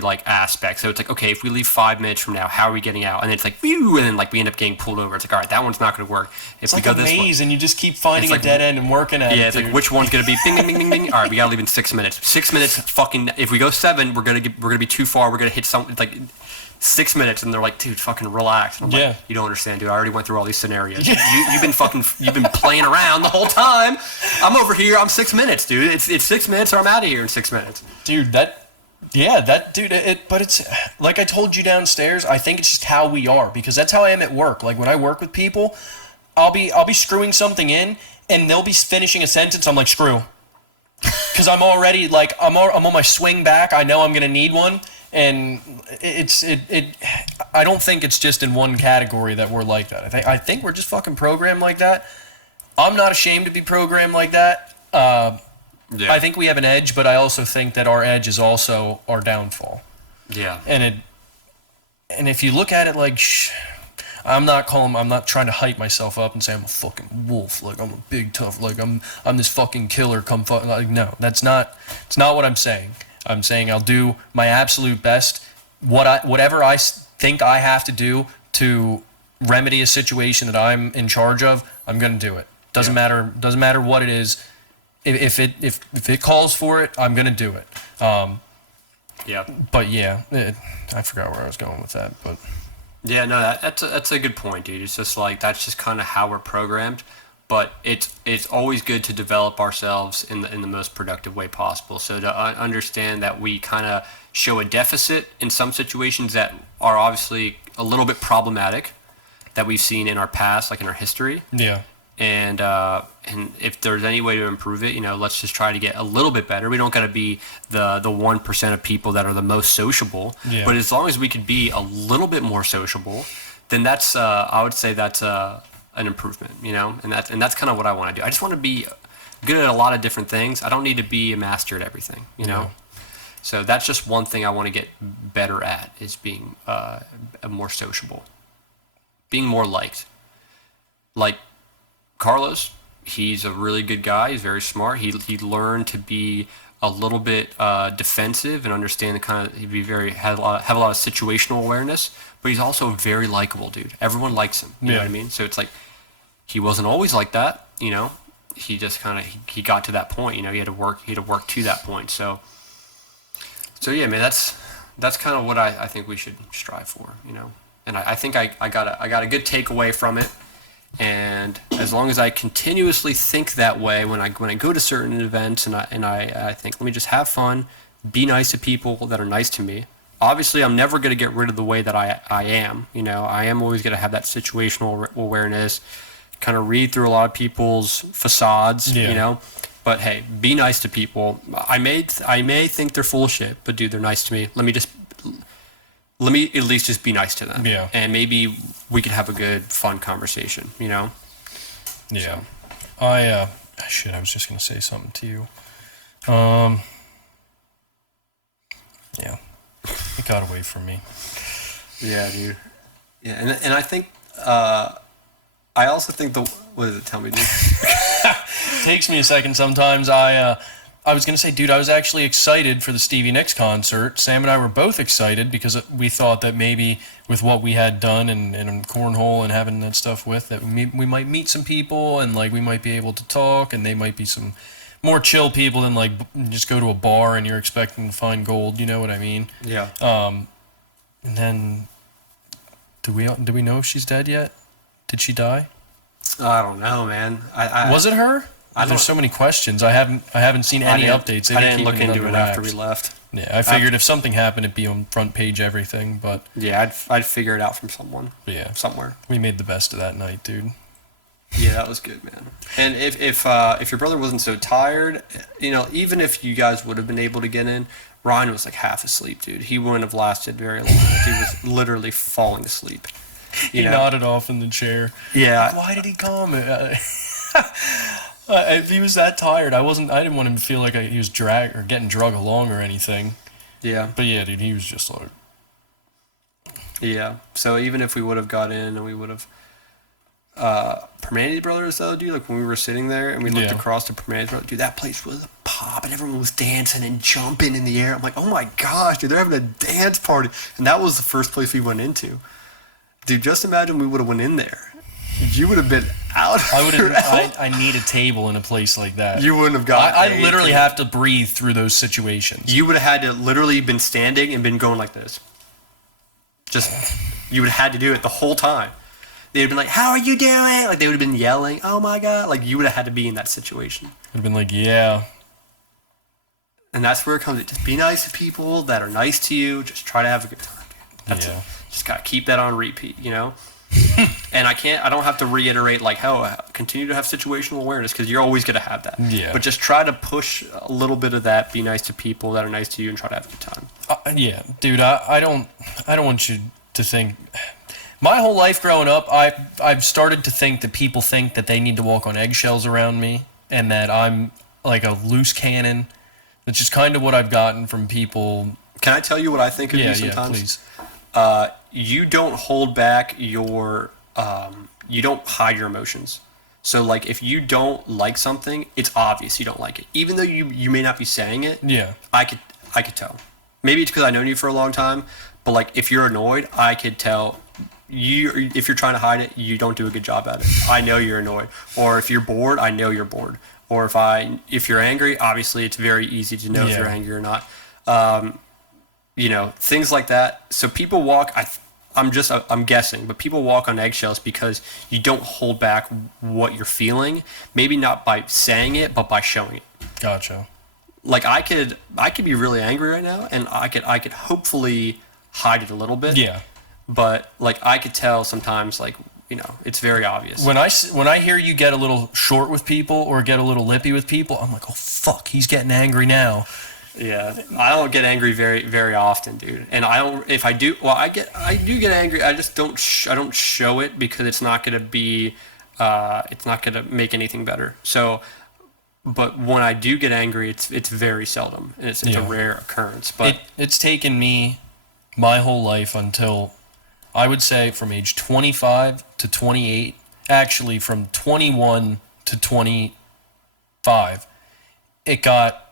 like aspect. So it's like, okay, if we leave 5 minutes from now, how are we getting out? And it's like, whew, and then like we end up getting pulled over. It's like, all right, that one's not going to work. If It's we like go a this maze, way, and you just keep finding It's a like- dead end and working at it. yeah, it's like dude. which one's going to be bing, bing, bing, bing. All right, we got to leave in 6 minutes. 6 minutes, fucking. If we go 7, we're gonna be too far. We're gonna hit some like 6 minutes, and they're like, dude, fucking relax. And I'm Yeah. like, you don't understand, dude. I already went through all these scenarios. You've been playing around the whole time. I'm over here. I'm 6 minutes, dude. It's 6 minutes, or I'm out of here in 6 minutes. Dude, but it's like I told you downstairs. I think it's just how we are, because that's how I am at work. Like when I work with people, I'll be screwing something in, and they'll be finishing a sentence. I'm like, screw, because I'm already like I'm on my swing back. I know I'm gonna need one, and I don't think it's just in one category that we're like that. I think we're just fucking programmed like that. I'm not ashamed to be programmed like that. Yeah. I think we have an edge, but I also think that our edge is also our downfall. Yeah. And if you look at it like, I'm not trying to hype myself up and say I'm a fucking wolf, like I'm a big tough, like I'm this fucking killer. Like, no, it's not what I'm saying. I'm saying I'll do my absolute best. Whatever I think I have to do to remedy a situation that I'm in charge of, I'm gonna do it. Doesn't matter what it is. If it calls for it, I'm gonna do it. Yeah. But yeah, I forgot where I was going with that. But Yeah, no, that's a good point, dude. It's just like that's just kind of how we're programmed. But it's always good to develop ourselves in the most productive way possible. So to understand that we kind of show a deficit in some situations that are obviously a little bit problematic that we've seen in our past, like in our history. yeah, And if there's any way to improve it, let's just try to get a little bit better. We don't got to be the 1% of people that are the most sociable, Yeah. but as long as we could be a little bit more sociable, then that's I would say that's an improvement, and that's kind of what I want to do. I just want to be good at a lot of different things. I don't need to be a master at everything, No. So that's just one thing I want to get better at is being more sociable, being more liked. Like Carlos, he's a really good guy. He's very smart. He learned to be a little bit defensive and understand the kind of have a lot of situational awareness. But he's also very likable, dude. Everyone likes him. You know what I mean? So it's like he wasn't always like that. He just kind of he got to that point. He had to work. He had to work to that point. So yeah, man. That's kind of what I think we should strive for. And I think I got a good takeaway from it. And as long as I continuously think that way when I go to certain events and I think, let me just have fun, be nice to people that are nice to me. Obviously, I'm never going to get rid of the way that I am. I am always going to have that situational awareness, kind of read through a lot of people's facades, But hey, be nice to people. I may think they're full of shit, but dude, they're nice to me. Let me at least just be nice to them. Yeah. And maybe we could have a good, fun conversation, Yeah. I was just gonna say something to you. Yeah. It got away from me. Yeah, dude. Yeah, and I think, I also think what does it tell me, dude? Takes me a second sometimes. I was gonna say, dude, I was actually excited for the Stevie Nicks concert. Sam and I were both excited because we thought that maybe with what we had done and cornhole and having that stuff with, that we might meet some people and like we might be able to talk, and they might be some more chill people than like just go to a bar and you're expecting to find gold. You know what I mean? Yeah. And then, do we know if she's dead yet? Did she die? I don't know, man. Was it her? There's so many questions. I haven't seen any updates. I didn't look into it after we left. Yeah, I figured if something happened, it'd be on front page everything. But yeah, I'd figure it out from someone. Yeah, somewhere. We made the best of that night, dude. Yeah, that was good, man. And if your brother wasn't so tired, even if you guys would have been able to get in, Ryan was like half asleep, dude. He wouldn't have lasted very long. He was literally falling asleep. He nodded off in the chair. Yeah. Why did he come? If he was that tired, I didn't want him to feel like he was getting drug along or anything. Yeah. But yeah, dude, he was just like. Yeah. So even if we would have got in and we would have. Permanente Brothers, though, dude, like when we were sitting there and we looked across to Permanente Brothers, dude, that place was a pop and everyone was dancing and jumping in the air. I'm like, oh my gosh, dude, they're having a dance party. And that was the first place we went into. Dude, just imagine we would have went in there. You would have been out. I need a table in a place like that. You wouldn't have gotten I literally have to breathe through those situations. You would have had to literally been standing and been going like this. You would have had to do it the whole time. They'd have been like, how are you doing? Like, they would have been yelling, oh my God. Like, you would have had to be in that situation. Would have been like, yeah. And that's where it comes. Just be nice to people that are nice to you. Just try to have a good time. That's it. Just got to keep that on repeat, And I don't have to reiterate, like, continue to have situational awareness because you're always going to have that. Yeah. But just try to push a little bit of that. Be nice to people that are nice to you and try to have a good time. Yeah, dude, I don't want you to think... My whole life growing up, I've started to think that people think that they need to walk on eggshells around me and that I'm like a loose cannon. That's just kind of what I've gotten from people. Can I tell you what I think of you sometimes? Yeah, please. You don't hold back you don't hide your emotions. So, like, if you don't like something, it's obvious you don't like it. Even though you may not be saying it, I could tell. Maybe it's because I've known you for a long time, but, like, if you're annoyed, I could tell. If you're trying to hide it, you don't do a good job at it. I know you're annoyed. Or if you're bored, I know you're bored. Or if you're angry, obviously it's very easy to know if you're angry or not. Things like that. So people walk. I'm guessing, but people walk on eggshells because you don't hold back what you're feeling. Maybe not by saying it, but by showing it. Gotcha. Like I could be really angry right now, and I could hopefully hide it a little bit. Yeah. But like I could tell sometimes, like it's very obvious. When I hear you get a little short with people or get a little lippy with people, I'm like, oh fuck, he's getting angry now. Yeah, I don't get angry very very often, dude. And I don't. If I do, well, I do get angry. I just don't. I don't show it because it's not gonna be. It's not gonna make anything better. So. But when I do get angry, it's very seldom. And it's a rare occurrence. But it's taken me my whole life until. I would say from age 25 to 28, actually from 21 to 25, it got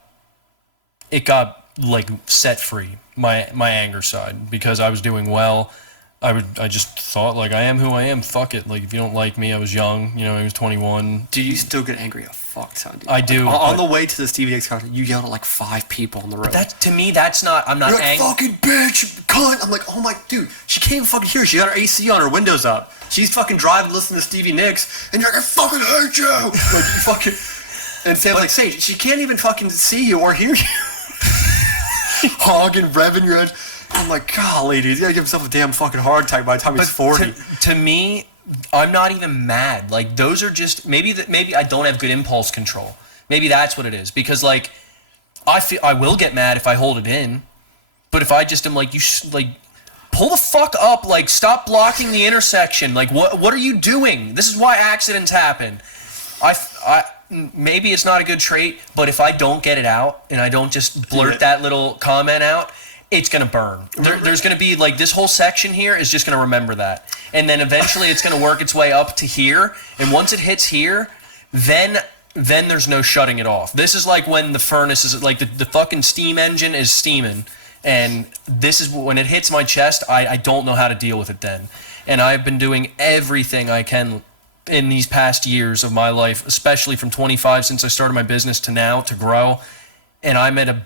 like set free, my anger side, because I was doing well. I just thought, like, I am who I am, fuck it. Like, if you don't like me, I was young, I was 21. Do you still get angry a fuck ton, dude? I do. Like, on the way to the Stevie Nicks concert, you yelled at like 5 people on the road. But to me, that's not, I'm not angry. Fucking bitch, cunt. I'm like, oh my, dude, she can't even fucking hear. She got her AC on, her windows up. She's fucking driving, listening to Stevie Nicks, and you're like, I fucking hate you. Like, you fucking, and Sam's like, Sage, she can't even fucking see you or hear you. Hogging, revving your head. I'm like, golly, dude, you gotta give himself a damn fucking heart attack by the time he's 40. To me, I'm not even mad. Like, those are just, maybe I don't have good impulse control. Maybe that's what it is. Because, like, I will get mad if I hold it in. But if I just am like, pull the fuck up, like, stop blocking the intersection. Like, what are you doing? This is why accidents happen. Maybe it's not a good trait, but if I don't get it out and I don't just blurt that little comment out, it's going to burn. There's going to be, like, this whole section here is just going to remember that. And then eventually it's going to work its way up to here. And once it hits here, then there's no shutting it off. This is like when the furnace is, like, the fucking steam engine is steaming. And this is when it hits my chest, I don't know how to deal with it then. And I've been doing everything I can in these past years of my life, especially from 25 since I started my business to now, to grow. And I'm at a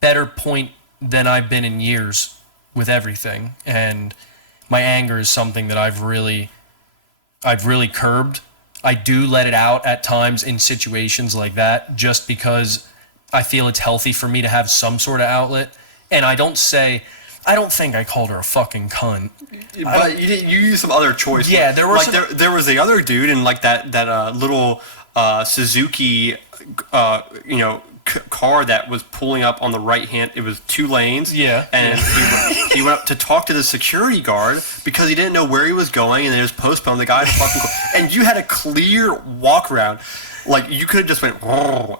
better point than I've been in years with everything. And my anger is something that I've really curbed. I do let it out at times in situations like that, just because I feel it's healthy for me to have some sort of outlet. And I don't think I called her a fucking cunt. But you used some other choice. Yeah, there were like there was the other dude in like that little Suzuki, car that was pulling up on the right hand. It was 2 lanes. Yeah. And he went up to talk to the security guard because he didn't know where he was going, and it was postponed. The guy fucking and you had a clear walk around. Like, you could have just went,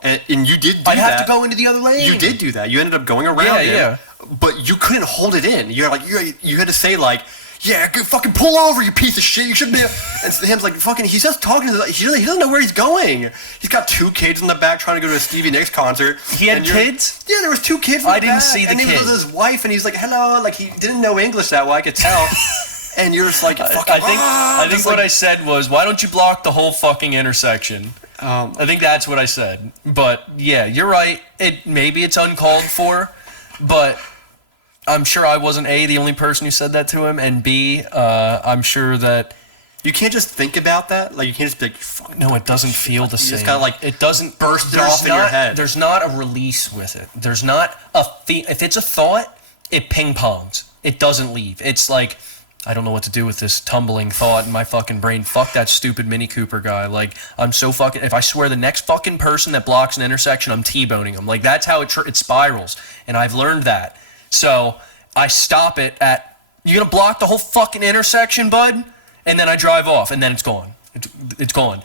and you did do that. I'd have to go into the other lane. You did do that. You ended up going around him. Yeah. But you couldn't hold it in. You're like, you had to say, like, yeah, fucking pull over, you piece of shit. You shouldn't be. And him's like, fucking, he's just talking to he doesn't know where he's going. He's got 2 kids in the back trying to go to a Stevie Nicks concert. He had kids? Yeah, there was 2 kids in the back. I didn't see the kids. And he was with his wife, and he's like, hello. Like, he didn't know English that well, I could tell. And you're just like, fucking, I think what I said was, why don't you block the whole fucking intersection? I think that's what I said. But yeah, you're right. Maybe it's uncalled for, but I'm sure I wasn't A, the only person who said that to him, and B, I'm sure that you can't just think about that. Like, you can't just be like, fuck. No, it doesn't feel the same. You just gotta, like, it doesn't burst it off in your head. There's not a release with it. There's not if it's a thought, it ping pongs. It doesn't leave. It's like, I don't know what to do with this tumbling thought in my fucking brain. Fuck that stupid Mini Cooper guy. Like, I'm so fucking... If I swear the next fucking person that blocks an intersection, I'm T-boning them. Like, that's how it spirals. And I've learned that. So, I stop it at, you gonna block the whole fucking intersection, bud? And then I drive off, and then it's gone. It's gone.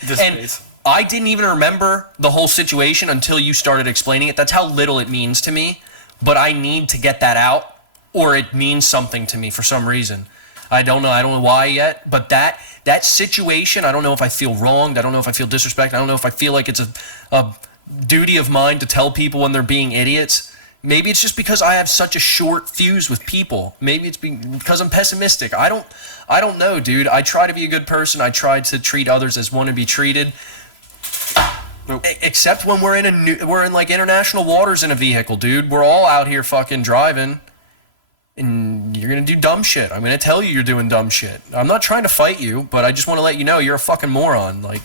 I didn't even remember the whole situation until you started explaining it. That's how little it means to me. But I need to get that out, or it means something to me for some reason. I don't know why yet, but that situation, I don't know if I feel wronged, I don't know if I feel disrespected, I don't know if I feel like it's a duty of mine to tell people when they're being idiots. Maybe it's just because I have such a short fuse with people. Maybe it's because I'm pessimistic. I don't know, dude. I try to be a good person. I try to treat others as want to be treated. Nope. Except when we're in like international waters in a vehicle, dude. We're all out here fucking driving. And you're going to do dumb shit. I'm going to tell you you're doing dumb shit. I'm not trying to fight you, but I just want to let you know you're a fucking moron. Like,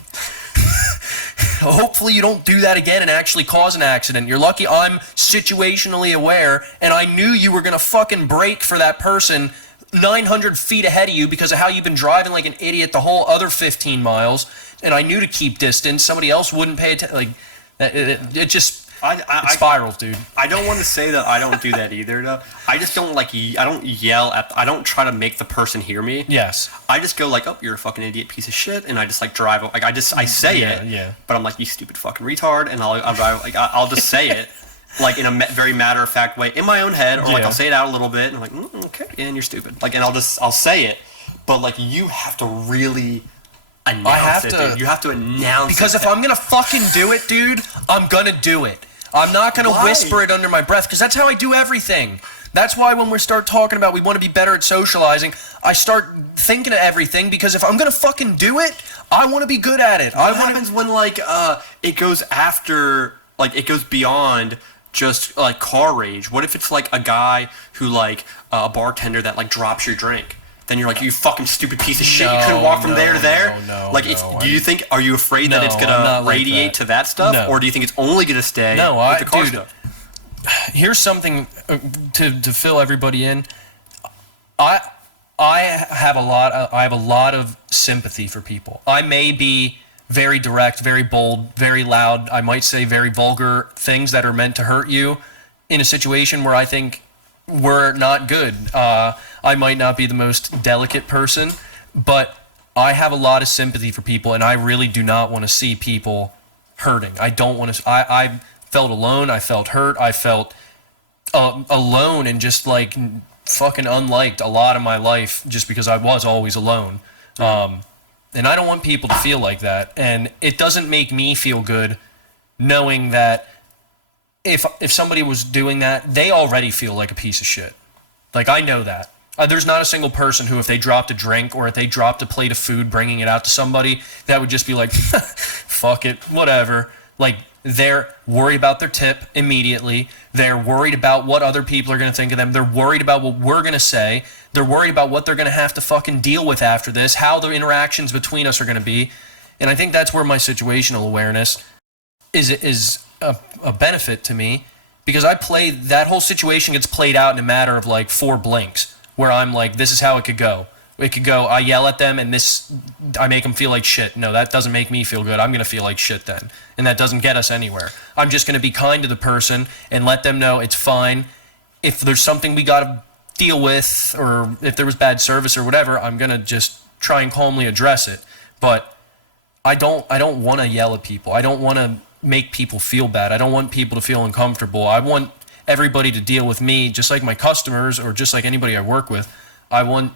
hopefully you don't do that again and actually cause an accident. You're lucky I'm situationally aware, and I knew you were going to fucking brake for that person 900 feet ahead of you because of how you've been driving like an idiot the whole other 15 miles, and I knew to keep distance. Somebody else wouldn't pay attention. Like, it just... it spirals, dude. I don't want to say that I don't do that either, though. I just don't I don't yell at, I don't try to make the person hear me. Yes. I just go like, oh, you're a fucking idiot piece of shit, and I just like drive, like I say it, yeah. But I'm like, you stupid fucking retard, and I'll drive, like I'll just say it, like in a very matter of fact way, in my own head, or like I'll say it out a little bit, and I'm like, okay, and you're stupid, like, and I'll say it, but like you have to really... dude. You have to announce because it. If I'm gonna fucking do it, dude, I'm gonna do it. I'm not gonna whisper it under my breath, because that's how I do everything. That's why when we start talking about we want to be better at socializing, I start thinking of everything, because if I'm gonna fucking do it, I want to be good at it. What happens when like it goes after, like it goes beyond just like car rage? What if it's like a guy who like a bartender that like drops your drink? Then you're like, you fucking stupid piece of shit. You couldn't walk from there to there. Do you think? Are you afraid that it's gonna radiate to that stuff, or do you think it's only gonna stay with the car stuff? Here's something to fill everybody in. I have a lot of sympathy for people. I may be very direct, very bold, very loud. I might say very vulgar things that are meant to hurt you in a situation where I think we're not good. I might not be the most delicate person, but I have a lot of sympathy for people, and I really do not want to see people hurting. I don't want to. I felt alone. I felt hurt. I felt alone and just like fucking unliked a lot of my life, just because I was always alone. And I don't want people to feel like that. And it doesn't make me feel good knowing that if somebody was doing that, they already feel like a piece of shit. Like, I know that. There's not a single person who, if they dropped a drink or if they dropped a plate of food, bringing it out to somebody, that would just be like, fuck it, whatever. Like, they're worried about their tip immediately. They're worried about what other people are going to think of them. They're worried about what we're going to say. They're worried about what they're going to have to fucking deal with after this, how the interactions between us are going to be. And I think that's where my situational awareness is a benefit to me, because that whole situation gets played out in a matter of like 4 blinks, where I'm like, this is how it could go. It could go, I yell at them and I make them feel like shit. No, that doesn't make me feel good. I'm going to feel like shit then. And that doesn't get us anywhere. I'm just going to be kind to the person and let them know it's fine. If there's something we got to deal with, or if there was bad service or whatever, I'm going to just try and calmly address it. But I don't want to yell at people. I don't want to make people feel bad. I don't want people to feel uncomfortable. I want everybody to deal with me just like my customers, or just like anybody I work with. I want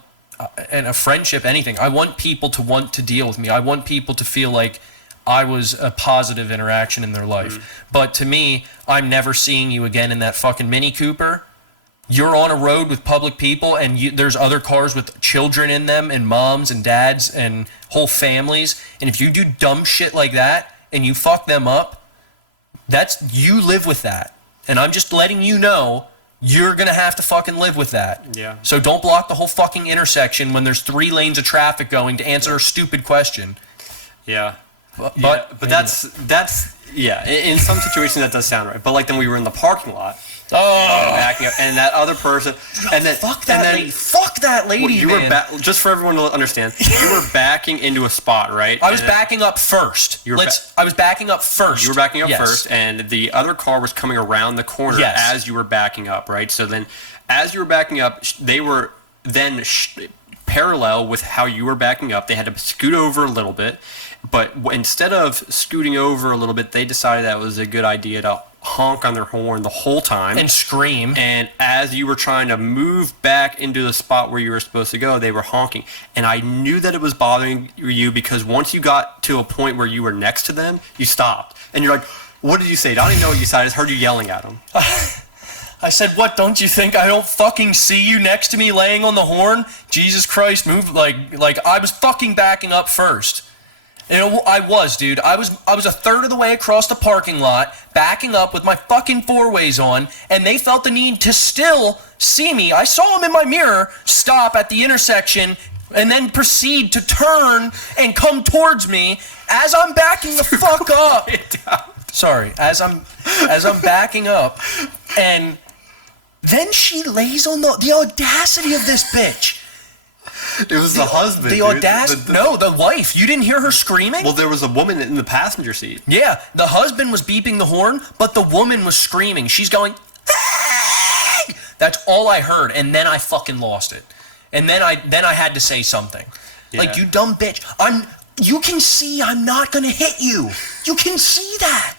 and a friendship, anything. I want people to want to deal with me. I want people to feel like I was a positive interaction in their life. But to me, I'm never seeing you again in that fucking Mini Cooper. You're on a road with public people, and there's other cars with children in them, and moms and dads and whole families. And if you do dumb shit like that and you fuck them up, you live with that. And I'm just letting you know, you're going to have to fucking live with that. Yeah. So don't block the whole fucking intersection when there's 3 lanes of traffic going to answer a stupid question. Yeah. But that's in some situations that does sound right. But like then we were in the parking lot. Backing up, and that other person, and then fuck that lady. You man. were just for everyone to understand. You were backing into a spot, right? I was backing up first. I was backing up first. You were backing up yes. first, and the other car was coming around the corner as you were backing up, right? So then, as you were backing up, they were then parallel with how you were backing up. They had to scoot over a little bit, but instead of scooting over a little bit, they decided that it was a good idea to honk on their horn the whole time and scream. And as you were trying to move back into the spot where you were supposed to go, they were honking. And I knew that it was bothering you, because once you got to a point where you were next to them, you stopped. And you're like, what did you say? I don't even know what you said. I just heard you yelling at them. I said, what, don't you think I don't fucking see you next to me laying on the horn? Jesus Christ, move. Like I was fucking backing up first. You know, I was, dude. I was a third of the way across the parking lot, backing up with my fucking 4-ways on, and they felt the need to still see me. I saw them in my mirror stop at the intersection and then proceed to turn and come towards me as I'm backing the fuck up. Sorry, as I'm backing up, and then she lays on the audacity of this bitch. It was the husband. The audacity. No, the wife. You didn't hear her screaming? Well, there was a woman in the passenger seat. Yeah, the husband was beeping the horn, but the woman was screaming. She's going, "Hey!" That's all I heard, and then I fucking lost it. And then I had to say something. Yeah. Like, you dumb bitch. You can see I'm not gonna hit you. You can see that.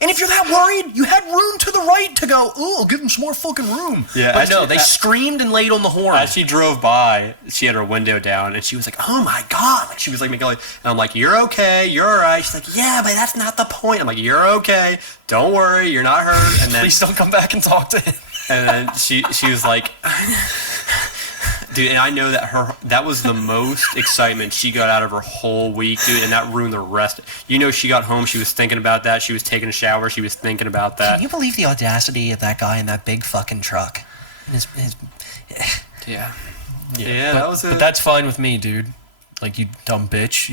And if you're that worried, you had room to the right to go, ooh, I'll give them some more fucking room. Yeah, but no, they screamed and laid on the horn. As she drove by, she had her window down, and she was like, oh my God. Like, she was like, making like, and I'm like, you're okay, you're all right. She's like, yeah, but that's not the point. I'm like, you're okay. Don't worry, you're not hurt. And then, please don't come back and talk to him. And then she was like, dude, and I know that was the most excitement she got out of her whole week, dude, and that ruined the rest. You know, she got home, she was thinking about that. She was taking a shower, she was thinking about that. Can you believe the audacity of that guy in that big fucking truck? Yeah, that was it. But that's fine with me, dude. Like, you dumb bitch.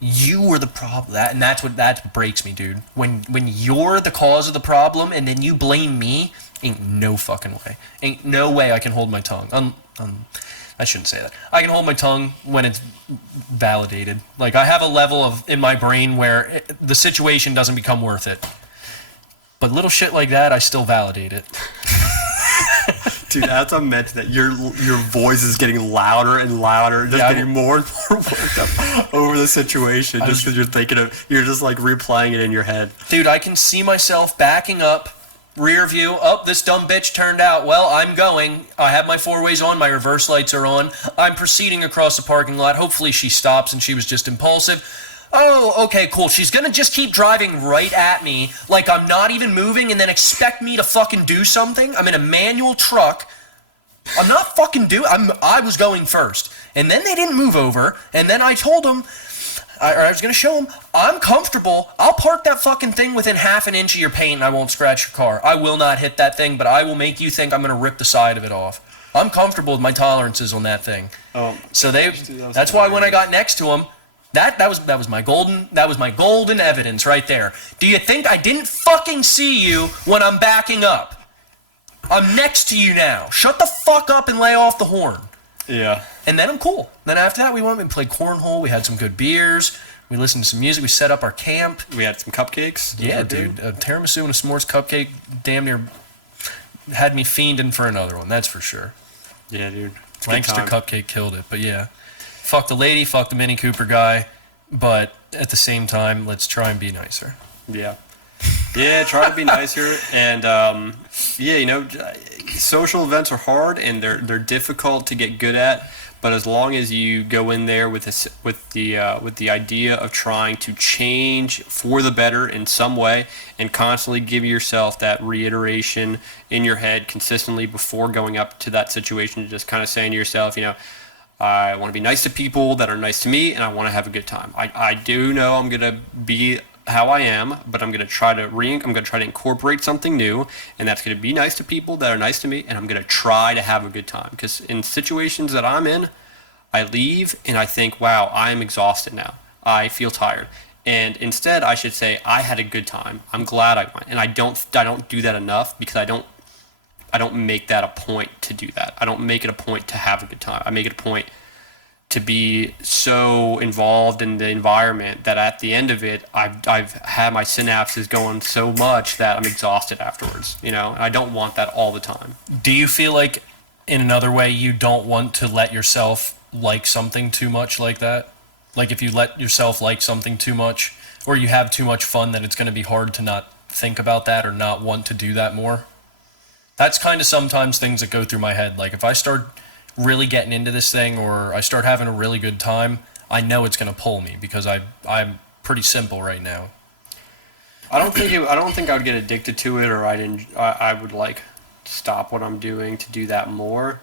You were the problem, and that's what breaks me, dude. When you're the cause of the problem and then you blame me, ain't no fucking way. Ain't no way I can hold my tongue. I shouldn't say that. I can hold my tongue when it's validated. Like, I have a level in my brain where the situation doesn't become worth it. But little shit like that, I still validate it. Dude, that's what I meant, that your voice is getting louder and louder, just getting more and more worked up over the situation, just because you're just like replaying it in your head. Dude, I can see myself backing up, rear view. Oh, this dumb bitch turned out. Well, I'm going. I have my 4-ways on. My reverse lights are on. I'm proceeding across the parking lot. Hopefully she stops and she was just impulsive. Oh, okay, cool. She's gonna just keep driving right at me like I'm not even moving and then expect me to fucking do something? I'm in a manual truck. I'm not fucking I was going first. And then they didn't move over, and then I told them, I was gonna show them, I'm comfortable. I'll park that fucking thing within half an inch of your paint and I won't scratch your car. I will not hit that thing, but I will make you think I'm gonna rip the side of it off. I'm comfortable with my tolerances on that thing. So that's why when I got next to them, That was my golden evidence right there. Do you think I didn't fucking see you when I'm backing up? I'm next to you now. Shut the fuck up and lay off the horn. Yeah. And then I'm cool. Then after that, we went and played cornhole. We had some good beers. We listened to some music. We set up our camp. We had some cupcakes. Yeah, dude. A tiramisu and a s'mores cupcake damn near had me fiending for another one. That's for sure. Yeah, dude. Lancaster Cupcake killed it. But yeah, fuck the lady, fuck the Mini Cooper guy. But at the same time, let's try and be nicer. Yeah. Yeah, try to be nicer. And, yeah, you know, social events are hard and they're difficult to get good at. But as long as you go in there with the idea of trying to change for the better in some way, and constantly give yourself that reiteration in your head consistently before going up to that situation, just kind of saying to yourself, you know, I want to be nice to people that are nice to me, and I want to have a good time. I do know I'm gonna be how I am, but I'm gonna try to incorporate something new, and that's gonna be nice to people that are nice to me, and I'm gonna try to have a good time. Because in situations that I'm in, I leave and I think, wow, I'm exhausted now. I feel tired. And instead, I should say, I had a good time. I'm glad I went. And I don't do that enough because I don't make that a point to do that. I don't make it a point to have a good time. I make it a point to be so involved in the environment that at the end of it, I've had my synapses going so much that I'm exhausted afterwards, you know, and I don't want that all the time. Do you feel like, in another way, you don't want to let yourself like something too much like that? Like if you let yourself like something too much, or you have too much fun, then it's going to be hard to not think about that or not want to do that more? That's kind of sometimes things that go through my head. Like if I start really getting into this thing or I start having a really good time, I know it's going to pull me because I'm pretty simple right now. I don't think I would get addicted to it, or I would like stop what I'm doing to do that more.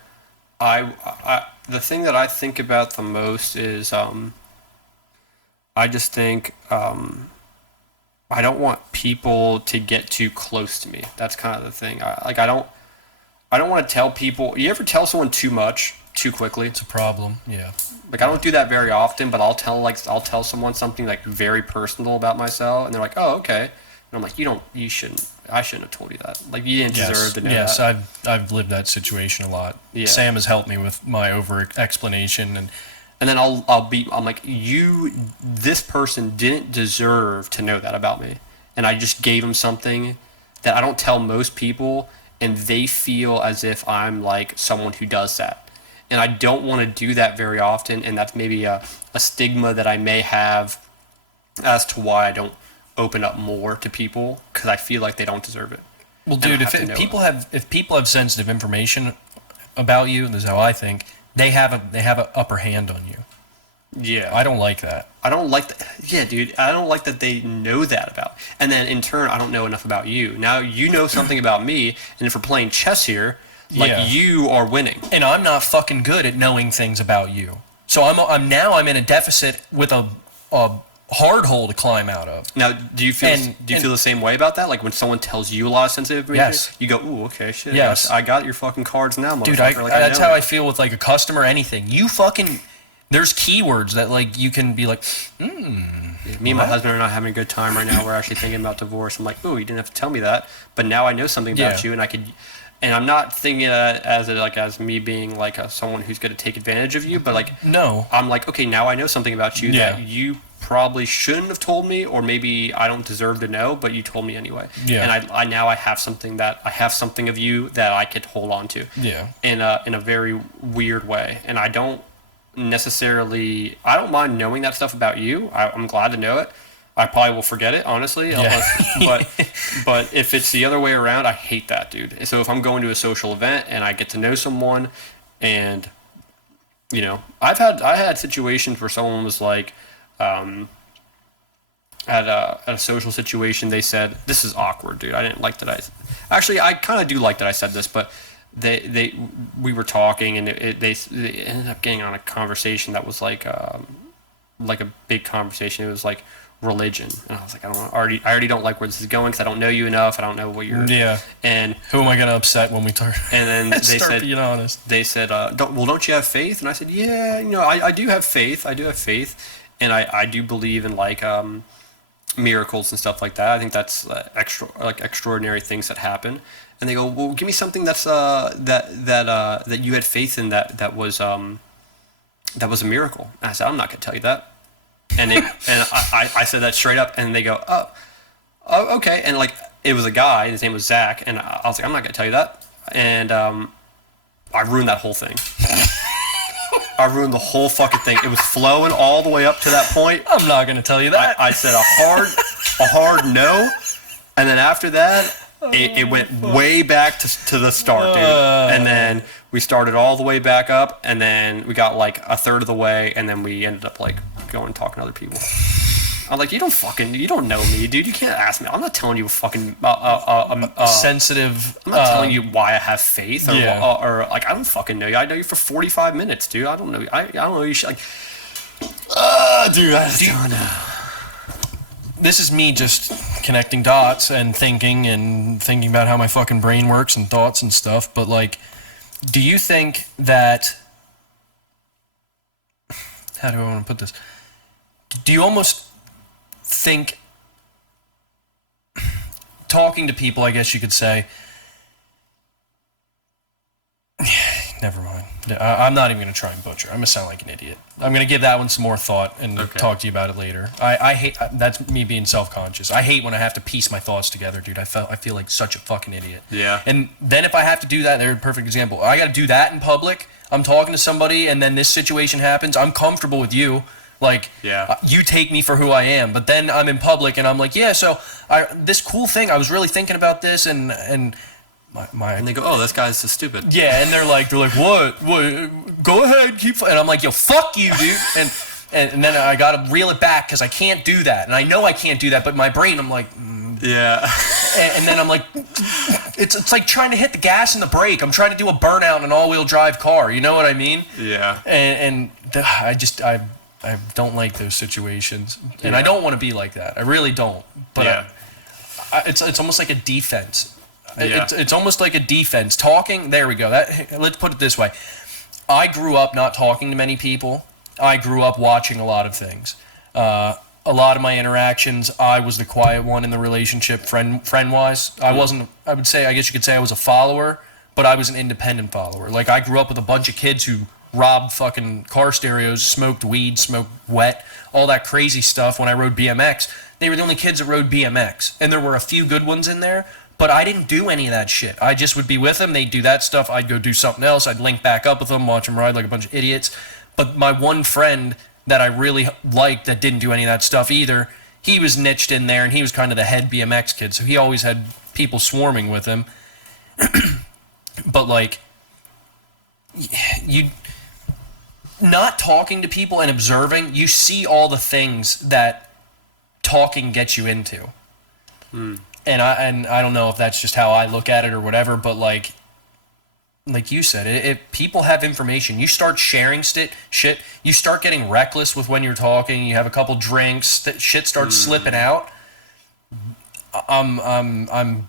The thing that I think about the most is I just think I don't want people to get too close to me. That's kind of the thing. I don't want to tell people. You ever tell someone too much too quickly? It's a problem. Yeah. Like I don't do that very often, but I'll tell someone something like very personal about myself, and they're like, "Oh, okay." And I'm like, I shouldn't have told you that. Like you didn't deserve to know that. Yes, I've lived that situation a lot. Yeah. Sam has helped me with my over explanation, and then I'm like, this person didn't deserve to know that about me. And I just gave him something that I don't tell most people, and they feel as if I'm like someone who does that. And I don't want to do that very often, and that's maybe a stigma that I may have as to why I don't open up more to people, because I feel like they don't deserve it. Well, dude, if people have sensitive information about you, and this is how I think, they have an upper hand on you. Yeah. I don't like that. I don't like that. Yeah, dude. I don't like that they know that about. And then in turn, I don't know enough about you. Now you know something about me, and if we're playing chess here, you are winning. And I'm not fucking good at knowing things about you. So I'm in a deficit with a hard hole to climb out of. Now, do you feel the same way about that? Like when someone tells you a lot of sensitive information, yes, you go, "Ooh, okay, shit. Yes, I got your fucking cards now, motherfucker." Dude, that's how I feel with like a customer or anything. There's keywords that like you can be like, Me and my husband are not having a good time right now. We're actually thinking about divorce. I'm like, "Ooh, you didn't have to tell me that," but now I know something about you, and I could. And I'm not thinking as me being like someone who's going to take advantage of you, but like no, I'm like, okay, now I know something about you that you probably shouldn't have told me, or maybe I don't deserve to know, but you told me anyway. Yeah. And I have something of you that I could hold on to. Yeah. In a very weird way, and I don't mind knowing that stuff about you. I'm glad to know it. I probably will forget it, honestly. Yeah. But if it's the other way around, I hate that, dude. So if I'm going to a social event and I get to know someone, and you know, I had situations where someone was like, at a social situation, they said, "This is awkward, dude. I didn't like that." I kind of do like that I said this, but we were talking, and they ended up getting on a conversation that was like a big conversation. It was like religion, and I was like, I already don't like where this is going, because I don't know you enough. I don't know what you're. Yeah. And who am I gonna upset when we talk? And then they said, being honest. They said, don't you have faith? And I said, yeah, you know, I do have faith. I do have faith. and I do believe in like miracles and stuff like that. I think that's extraordinary things that happen. And they go, well, give me something that's that you had faith in that was a miracle. And I said, I'm not gonna tell you that. And I said that straight up, and they go, oh, okay. And like it was a guy, his name was Zach, and I was like, I'm not gonna tell you that. And I ruined that whole thing. I ruined the whole fucking thing. It was flowing all the way up to that point. I'm not gonna tell you that. I said a hard no, and then after that, it went way back to the start, dude. And then we started all the way back up, and then we got like a third of the way, and then we ended up like going and talking to other people. I'm like, you don't know me, dude. You can't ask me. I'm not telling you fucking sensitive. I'm not telling you why I have faith or, Yeah. or like I don't fucking know you. I know you for 45 minutes, dude. I don't know. I don't know you. Like, dude, I just don't know. This is me just connecting dots and thinking about how my fucking brain works and thoughts and stuff. But like, do you think that? How do I want to put this? Do you almost think talking to people, I guess you could say, never mind. I'm not even going to try and butcher. I'm going to sound like an idiot. I'm going to give that one some more thought and talk to you about it later. I hate, that's me being self-conscious. I hate when I have to piece my thoughts together, dude. I feel like such a fucking idiot. Yeah. And then if I have to do that, there's a perfect example. I got to do that in public. I'm talking to somebody and then this situation happens. I'm comfortable with you. Like, yeah. You take me for who I am, but then I'm in public and I'm like, yeah, so this cool thing, I was really thinking about this and my And they go, oh, this guy's so stupid. yeah, and they're like, what? Go ahead, and I'm like, yo, fuck you, dude, and then I gotta reel it back because I can't do that, and I know I can't do that, but my brain, I'm like, yeah, and then I'm like, it's like trying to hit the gas and the brake. I'm trying to do a burnout in an all-wheel drive car. You know what I mean? Yeah. I don't like those situations, and I don't want to be like that. I really don't. But yeah. It's almost like a defense. Yeah. It's almost like a defense. Talking. There we go. Let's put it this way. I grew up not talking to many people. I grew up watching a lot of things. A lot of my interactions, I was the quiet one in the relationship, friend-wise. I wasn't. I would say. I guess you could say I was a follower, but I was an independent follower. Like I grew up with a bunch of kids who robbed fucking car stereos, smoked weed, smoked wet, all that crazy stuff when I rode BMX. They were the only kids that rode BMX. And there were a few good ones in there, but I didn't do any of that shit. I just would be with them, they'd do that stuff, I'd go do something else, I'd link back up with them, watch them ride like a bunch of idiots. But my one friend that I really liked that didn't do any of that stuff either, he was niched in there and he was kind of the head BMX kid, so he always had people swarming with him. But like, you not talking to people and observing, you see all the things that talking gets you into. And I don't know if that's just how I look at it or whatever, but like you said, if people have information, you start sharing shit, you start getting reckless with when you're talking, you have a couple drinks, shit starts slipping out. I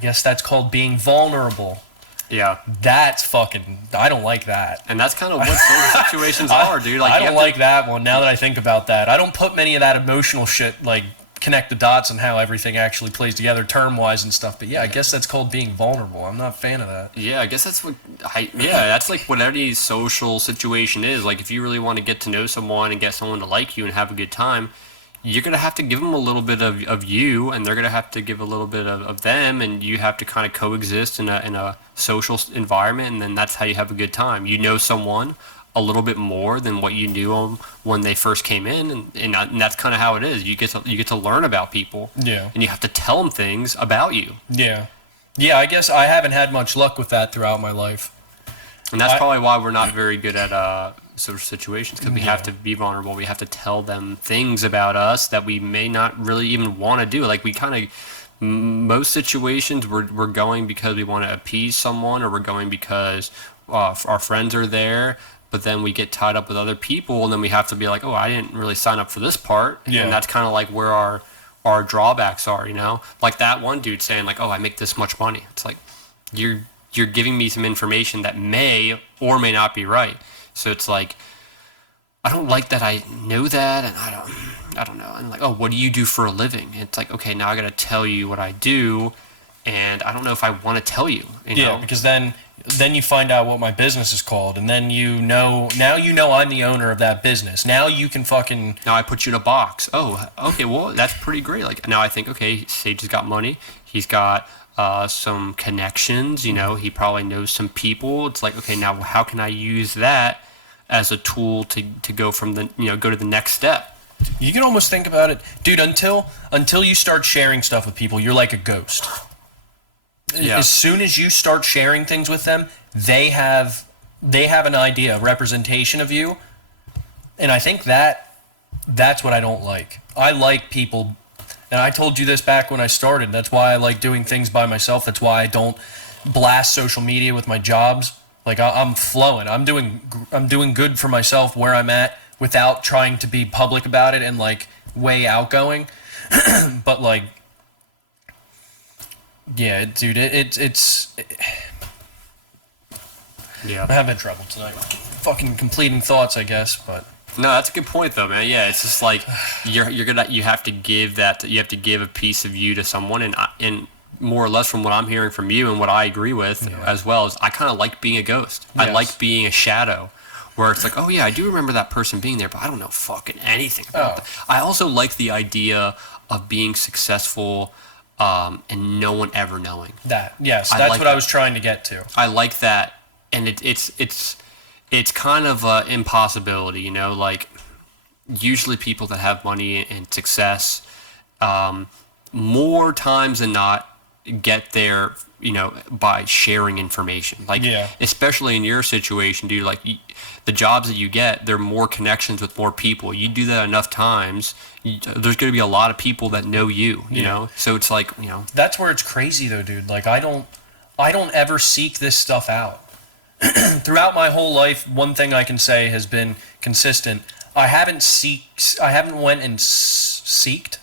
guess that's called being vulnerable. Yeah. That's fucking, I don't like that. And that's kind of what those situations are, dude. Like, I don't like that one now that I think about that. I don't put many of that emotional shit, like connect the dots on how everything actually plays together term-wise and stuff. But yeah, I guess that's called being vulnerable. I'm not a fan of that. Yeah, I guess that's that's like what any social situation is. Like if you really want to get to know someone and get someone to like you and have a good time, you're going to have to give them a little bit of you, and they're going to have to give a little bit of them, and you have to kind of coexist in a social environment, and then that's how you have a good time. You know someone a little bit more than what you knew them when they first came in, and that's kind of how it is. You get to learn about people, Yeah. and you have to tell them things about you. Yeah. Yeah, I guess I haven't had much luck with that throughout my life. And that's probably why we're not very good at social situations, because we have to be vulnerable. We have to tell them things about us that we may not really even want to do. Like we kind of, most situations we're going because we want to appease someone, or we're going because our friends are there. But then we get tied up with other people, and then we have to be like, oh, I didn't really sign up for this part. Yeah. And that's kind of like where our drawbacks are, you know? Like that one dude saying like, oh, I make this much money. It's like, you're giving me some information that may or may not be right. So it's like, I don't like that I know that, and I don't know. And like, oh, what do you do for a living? It's like, okay, now I got to tell you what I do, and I don't know if I want to tell you. You Yeah, know? because then you find out what my business is called, and then now you know I'm the owner of that business. Now you can fucking Now I put you in a box. Oh, okay, well, that's pretty great. Like, now I think, okay, Sage has got money. He's got some connections. You know, he probably knows some people. It's like, okay, now how can I use that as a tool to go from the, go to the next step? you can almost think about it, dude. Until you start sharing stuff with people, you're like a ghost. Yeah. As soon as you start sharing things with them, they have an idea, a representation of you, and I think that's what I don't like. I like people, and I told you this back when I started. That's why I like doing things by myself. That's why I don't blast social media with my jobs. Like I'm flowing. I'm doing good for myself where I'm at without trying to be public about it and like way outgoing. But like, yeah, dude, it's Yeah. I'm having trouble tonight. Fucking completing thoughts, I guess, but No, that's a good point though, man. Yeah, it's just like you have to give a piece of you to someone, and more or less from what I'm hearing from you and what I agree with as well is I kind of like being a ghost. I Yes. like being a shadow, where it's like, oh yeah, I do remember that person being there, but I don't know fucking anything about that. I also like the idea of being successful, and no one ever knowing. that's I like what I that. was trying to get to. I like that, and it's kind of an impossibility, like usually people that have money and success, more times than not get there, by sharing information. Like, Yeah. especially in your situation, dude, like the jobs that you get, there are more connections with more people. You do that enough times, there's going to be a lot of people that know you, you know? So it's like, That's where it's crazy though, dude. Like I don't ever seek this stuff out. Throughout my whole life, one thing I can say has been consistent. I haven't went and sought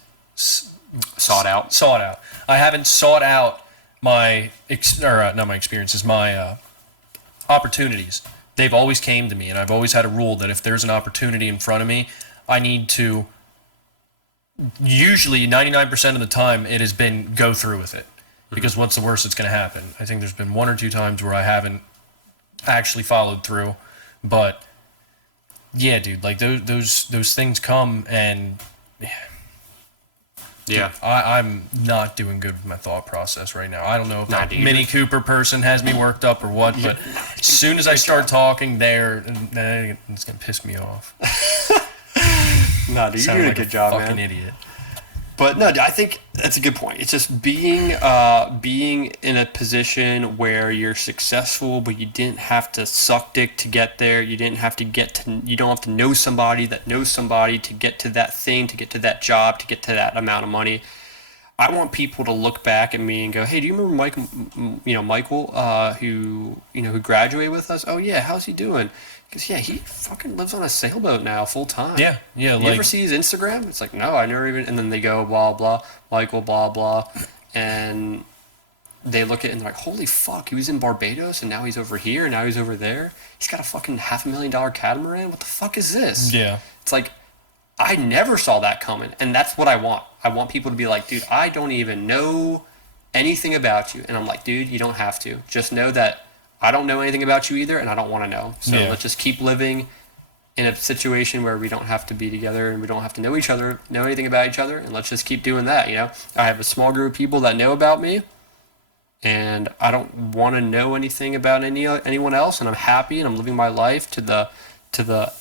out. sought out. I haven't sought out my not my experiences, my opportunities. They've always came to me, and I've always had a rule that if there's an opportunity in front of me, I need to. Usually, 99% of the time, it has been go through with it, because what's the worst that's going to happen? I think there's been one or two times where I haven't actually followed through, but yeah, dude, like those things come, and Yeah. I'm not doing good with my thought process right now. I don't know if Not that either. Mini Cooper person has me worked up or what, but as soon as I start talking, it's gonna piss me off. No, dude, Sound like a fucking idiot. But no, I think that's a good point. It's just being in a position where you're successful, but you didn't have to suck dick to get there. You don't have to know somebody that knows somebody to get to that thing, to get to that job, to get to that amount of money. I want people to look back at me and go, "Hey, do you remember Michael, who graduated with us? Oh yeah, how's he doing?" Because yeah, he fucking lives on a sailboat now, full time. Yeah. You Like ever see his Instagram? It's like, no, I never even. And then they go blah blah, Michael blah blah, and they look at it and they're like, holy fuck, he was in Barbados and now he's over here and now he's over there. He's got a fucking $500,000 catamaran. What the fuck is this? yeah, It's like, I never saw that coming, and that's what I want. I want people to be like, dude, I don't even know anything about you, and I'm like, dude, you don't have to. Just know that I don't know anything about you either, and I don't want to know. So Yeah. let's just keep living in a situation where we don't have to be together and we don't have to know each other, know anything about each other, and let's just keep doing that. I have a small group of people that know about me, and I don't want to know anything about anyone else, and I'm happy and I'm living my life to the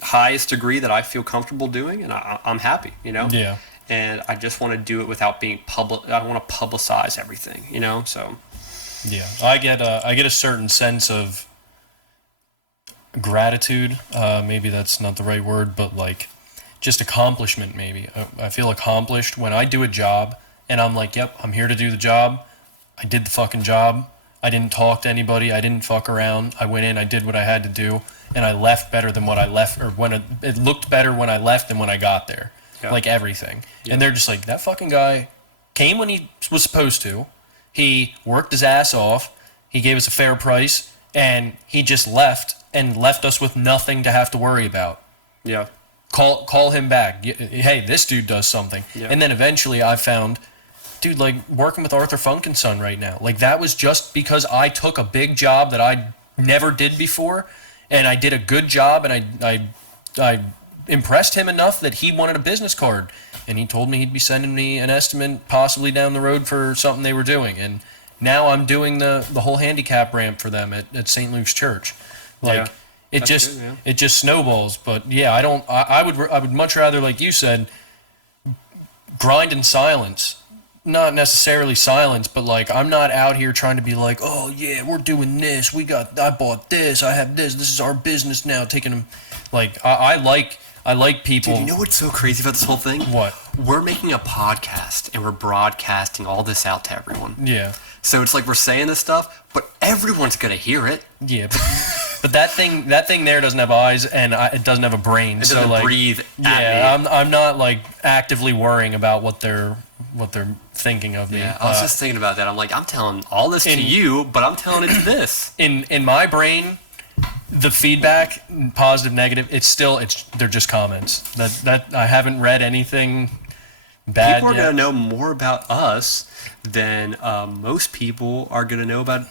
highest degree that I feel comfortable doing, and I'm happy. yeah. And I just want to do it without being public. I don't want to publicize everything, so. Yeah, I get a certain sense of gratitude. Maybe that's not the right word, but like just accomplishment. Maybe I feel accomplished when I do a job and I'm like, yep, I'm here to do the job. I did the fucking job. I didn't talk to anybody. I didn't fuck around. I went in. I did what I had to do, and I left better than what I left, or when it looked better when I left than when I got there. Yeah. Like everything. Yeah. And they're just like, that fucking guy came when he was supposed to. He worked his ass off. He gave us a fair price, and he just left and left us with nothing to have to worry about. Yeah. Call him back. Hey, this dude does something. Yeah. And then eventually I found, dude, like working with Arthur Funk and Son right now. Like that was just because I took a big job that I never did before, and I did a good job, and I impressed him enough that he wanted a business card, and he told me he'd be sending me an estimate possibly down the road for something they were doing, and now I'm doing the whole handicap ramp for them at St. Luke's Church. Like Yeah. it That's just good, yeah. it just snowballs. But yeah, I would much rather, like you said, grind in silence. Not necessarily silence, but like I'm not out here trying to be like, oh yeah, we're doing this. I bought this. I have this. This is our business now. Taking them, like I like people. Dude, you know what's so crazy about this whole thing? What? We're making a podcast and we're broadcasting all this out to everyone. Yeah, So it's like we're saying this stuff, but everyone's gonna hear it. yeah. But that thing there doesn't have eyes, and it doesn't have a brain. It so doesn't like, breathe at yeah, me. I'm not like actively worrying about what they're thinking of me. Yeah, I was just thinking about that. I'm like, I'm telling all this to you, but I'm telling it to this. in my brain, the feedback, positive, negative, they're just comments. That I haven't read anything bad People are yet. gonna know more about us than most people are gonna know about,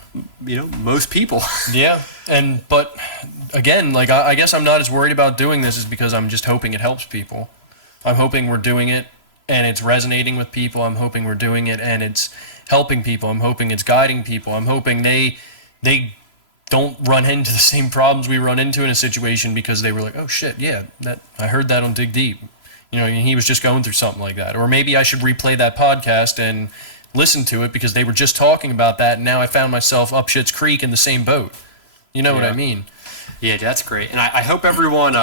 most people. Yeah, but again, like I guess I'm not as worried about doing this is because I'm just hoping it helps people. I'm hoping we're doing it and it's resonating with people. I'm hoping we're doing it and it's helping people. I'm hoping it's guiding people. I'm hoping they don't run into the same problems we run into in a situation because they were like, oh shit, yeah, that I heard that on Dig Deep. He was just going through something like that. Or maybe I should replay that podcast and listen to it because they were just talking about that, and now I found myself up Schitt's Creek in the same boat. You know what I mean? Yeah, that's great. And I hope everyone,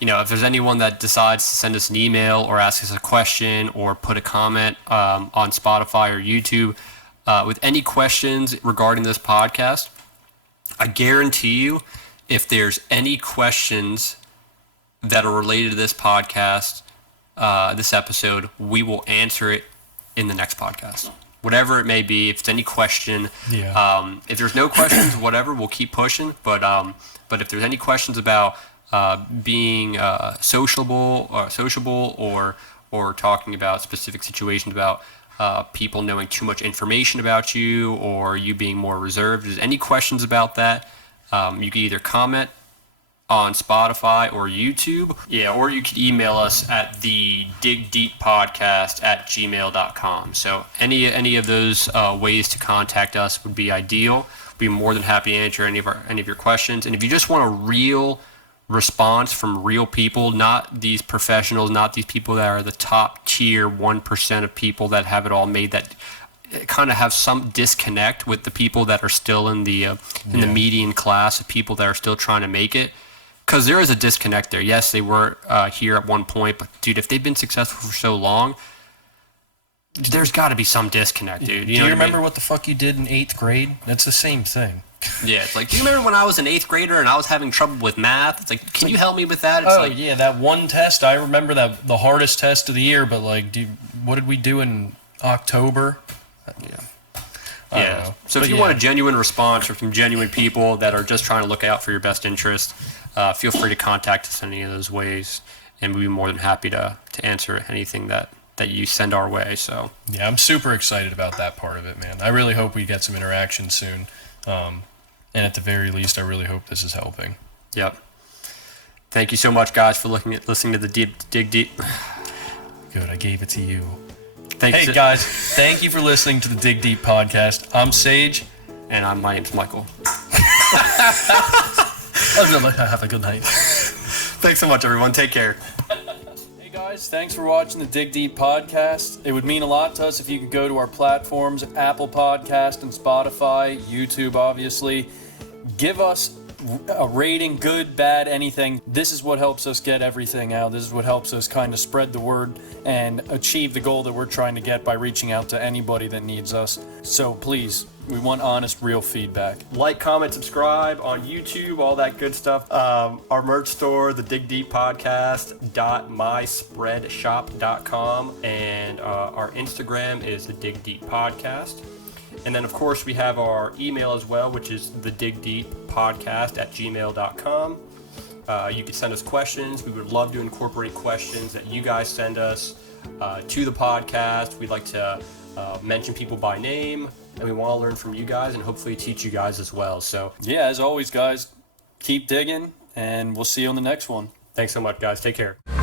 if there's anyone that decides to send us an email or ask us a question or put a comment on Spotify or YouTube with any questions regarding this podcast, I guarantee you, if there's any questions that are related to this podcast, this episode, we will answer it in the next podcast. Whatever it may be, if it's any question, if there's no questions, whatever, we'll keep pushing. But if there's any questions about being sociable or talking about specific situations about people knowing too much information about you or you being more reserved, if there's any questions about that, you can either comment on Spotify or YouTube. Yeah, or you could email us at the digdeeppodcast@gmail.com. So any of those ways to contact us would be ideal. We'd be more than happy to answer any of your questions. And if you just want a real response from real people, not these professionals, not these people that are the top tier 1% of people that have it all made, that kind of have some disconnect with the people that are still in the median class of people that are still trying to make it. Because there is a disconnect there. Yes, they were here at one point, but dude, if they've been successful for so long, there's got to be some disconnect, dude. Do you remember what the fuck you did in 8th grade? That's the same thing. Yeah, it's like, do you remember when I was an 8th grader and I was having trouble with math? It's like, can you help me with that? It's yeah, that one test. I remember that the hardest test of the year. But like, what did we do in October? Yeah. So if you want a genuine response from some genuine people that are just trying to look out for your best interest, feel free to contact us in any of those ways, and we'd be more than happy to answer anything that you send our way. So yeah, I'm super excited about that part of it, man. I really hope we get some interaction soon, and at the very least, I really hope this is helping. Yep. Thank you so much, guys, for listening to the Dig Deep. Good, I gave it to you. Thanks. Hey guys, thank you for listening to the Dig Deep podcast. I'm Sage. And my name's Michael. Have a good night. Thanks so much, everyone. Take care. Hey guys, thanks for watching the Dig Deep podcast. It would mean a lot to us if you could go to our platforms, Apple Podcast and Spotify, YouTube obviously. Give us a rating, good, bad, anything. This is what helps us get everything out. This is what helps us kind of spread the word and achieve the goal that we're trying to get by reaching out to anybody that needs us. So please, we want honest, real feedback. Like, comment, subscribe on YouTube, all that good stuff. Our merch store, the Dig Deep Podcast.myspreadshop.com, and our Instagram is the Dig Deep Podcast. And then, of course, we have our email as well, which is thedigdeeppodcast@gmail.com. You can send us questions. We would love to incorporate questions that you guys send us to the podcast. We'd like to mention people by name, and we want to learn from you guys and hopefully teach you guys as well. So, Yeah, as always, guys, keep digging, and we'll see you on the next one. thanks so much, guys. Take care.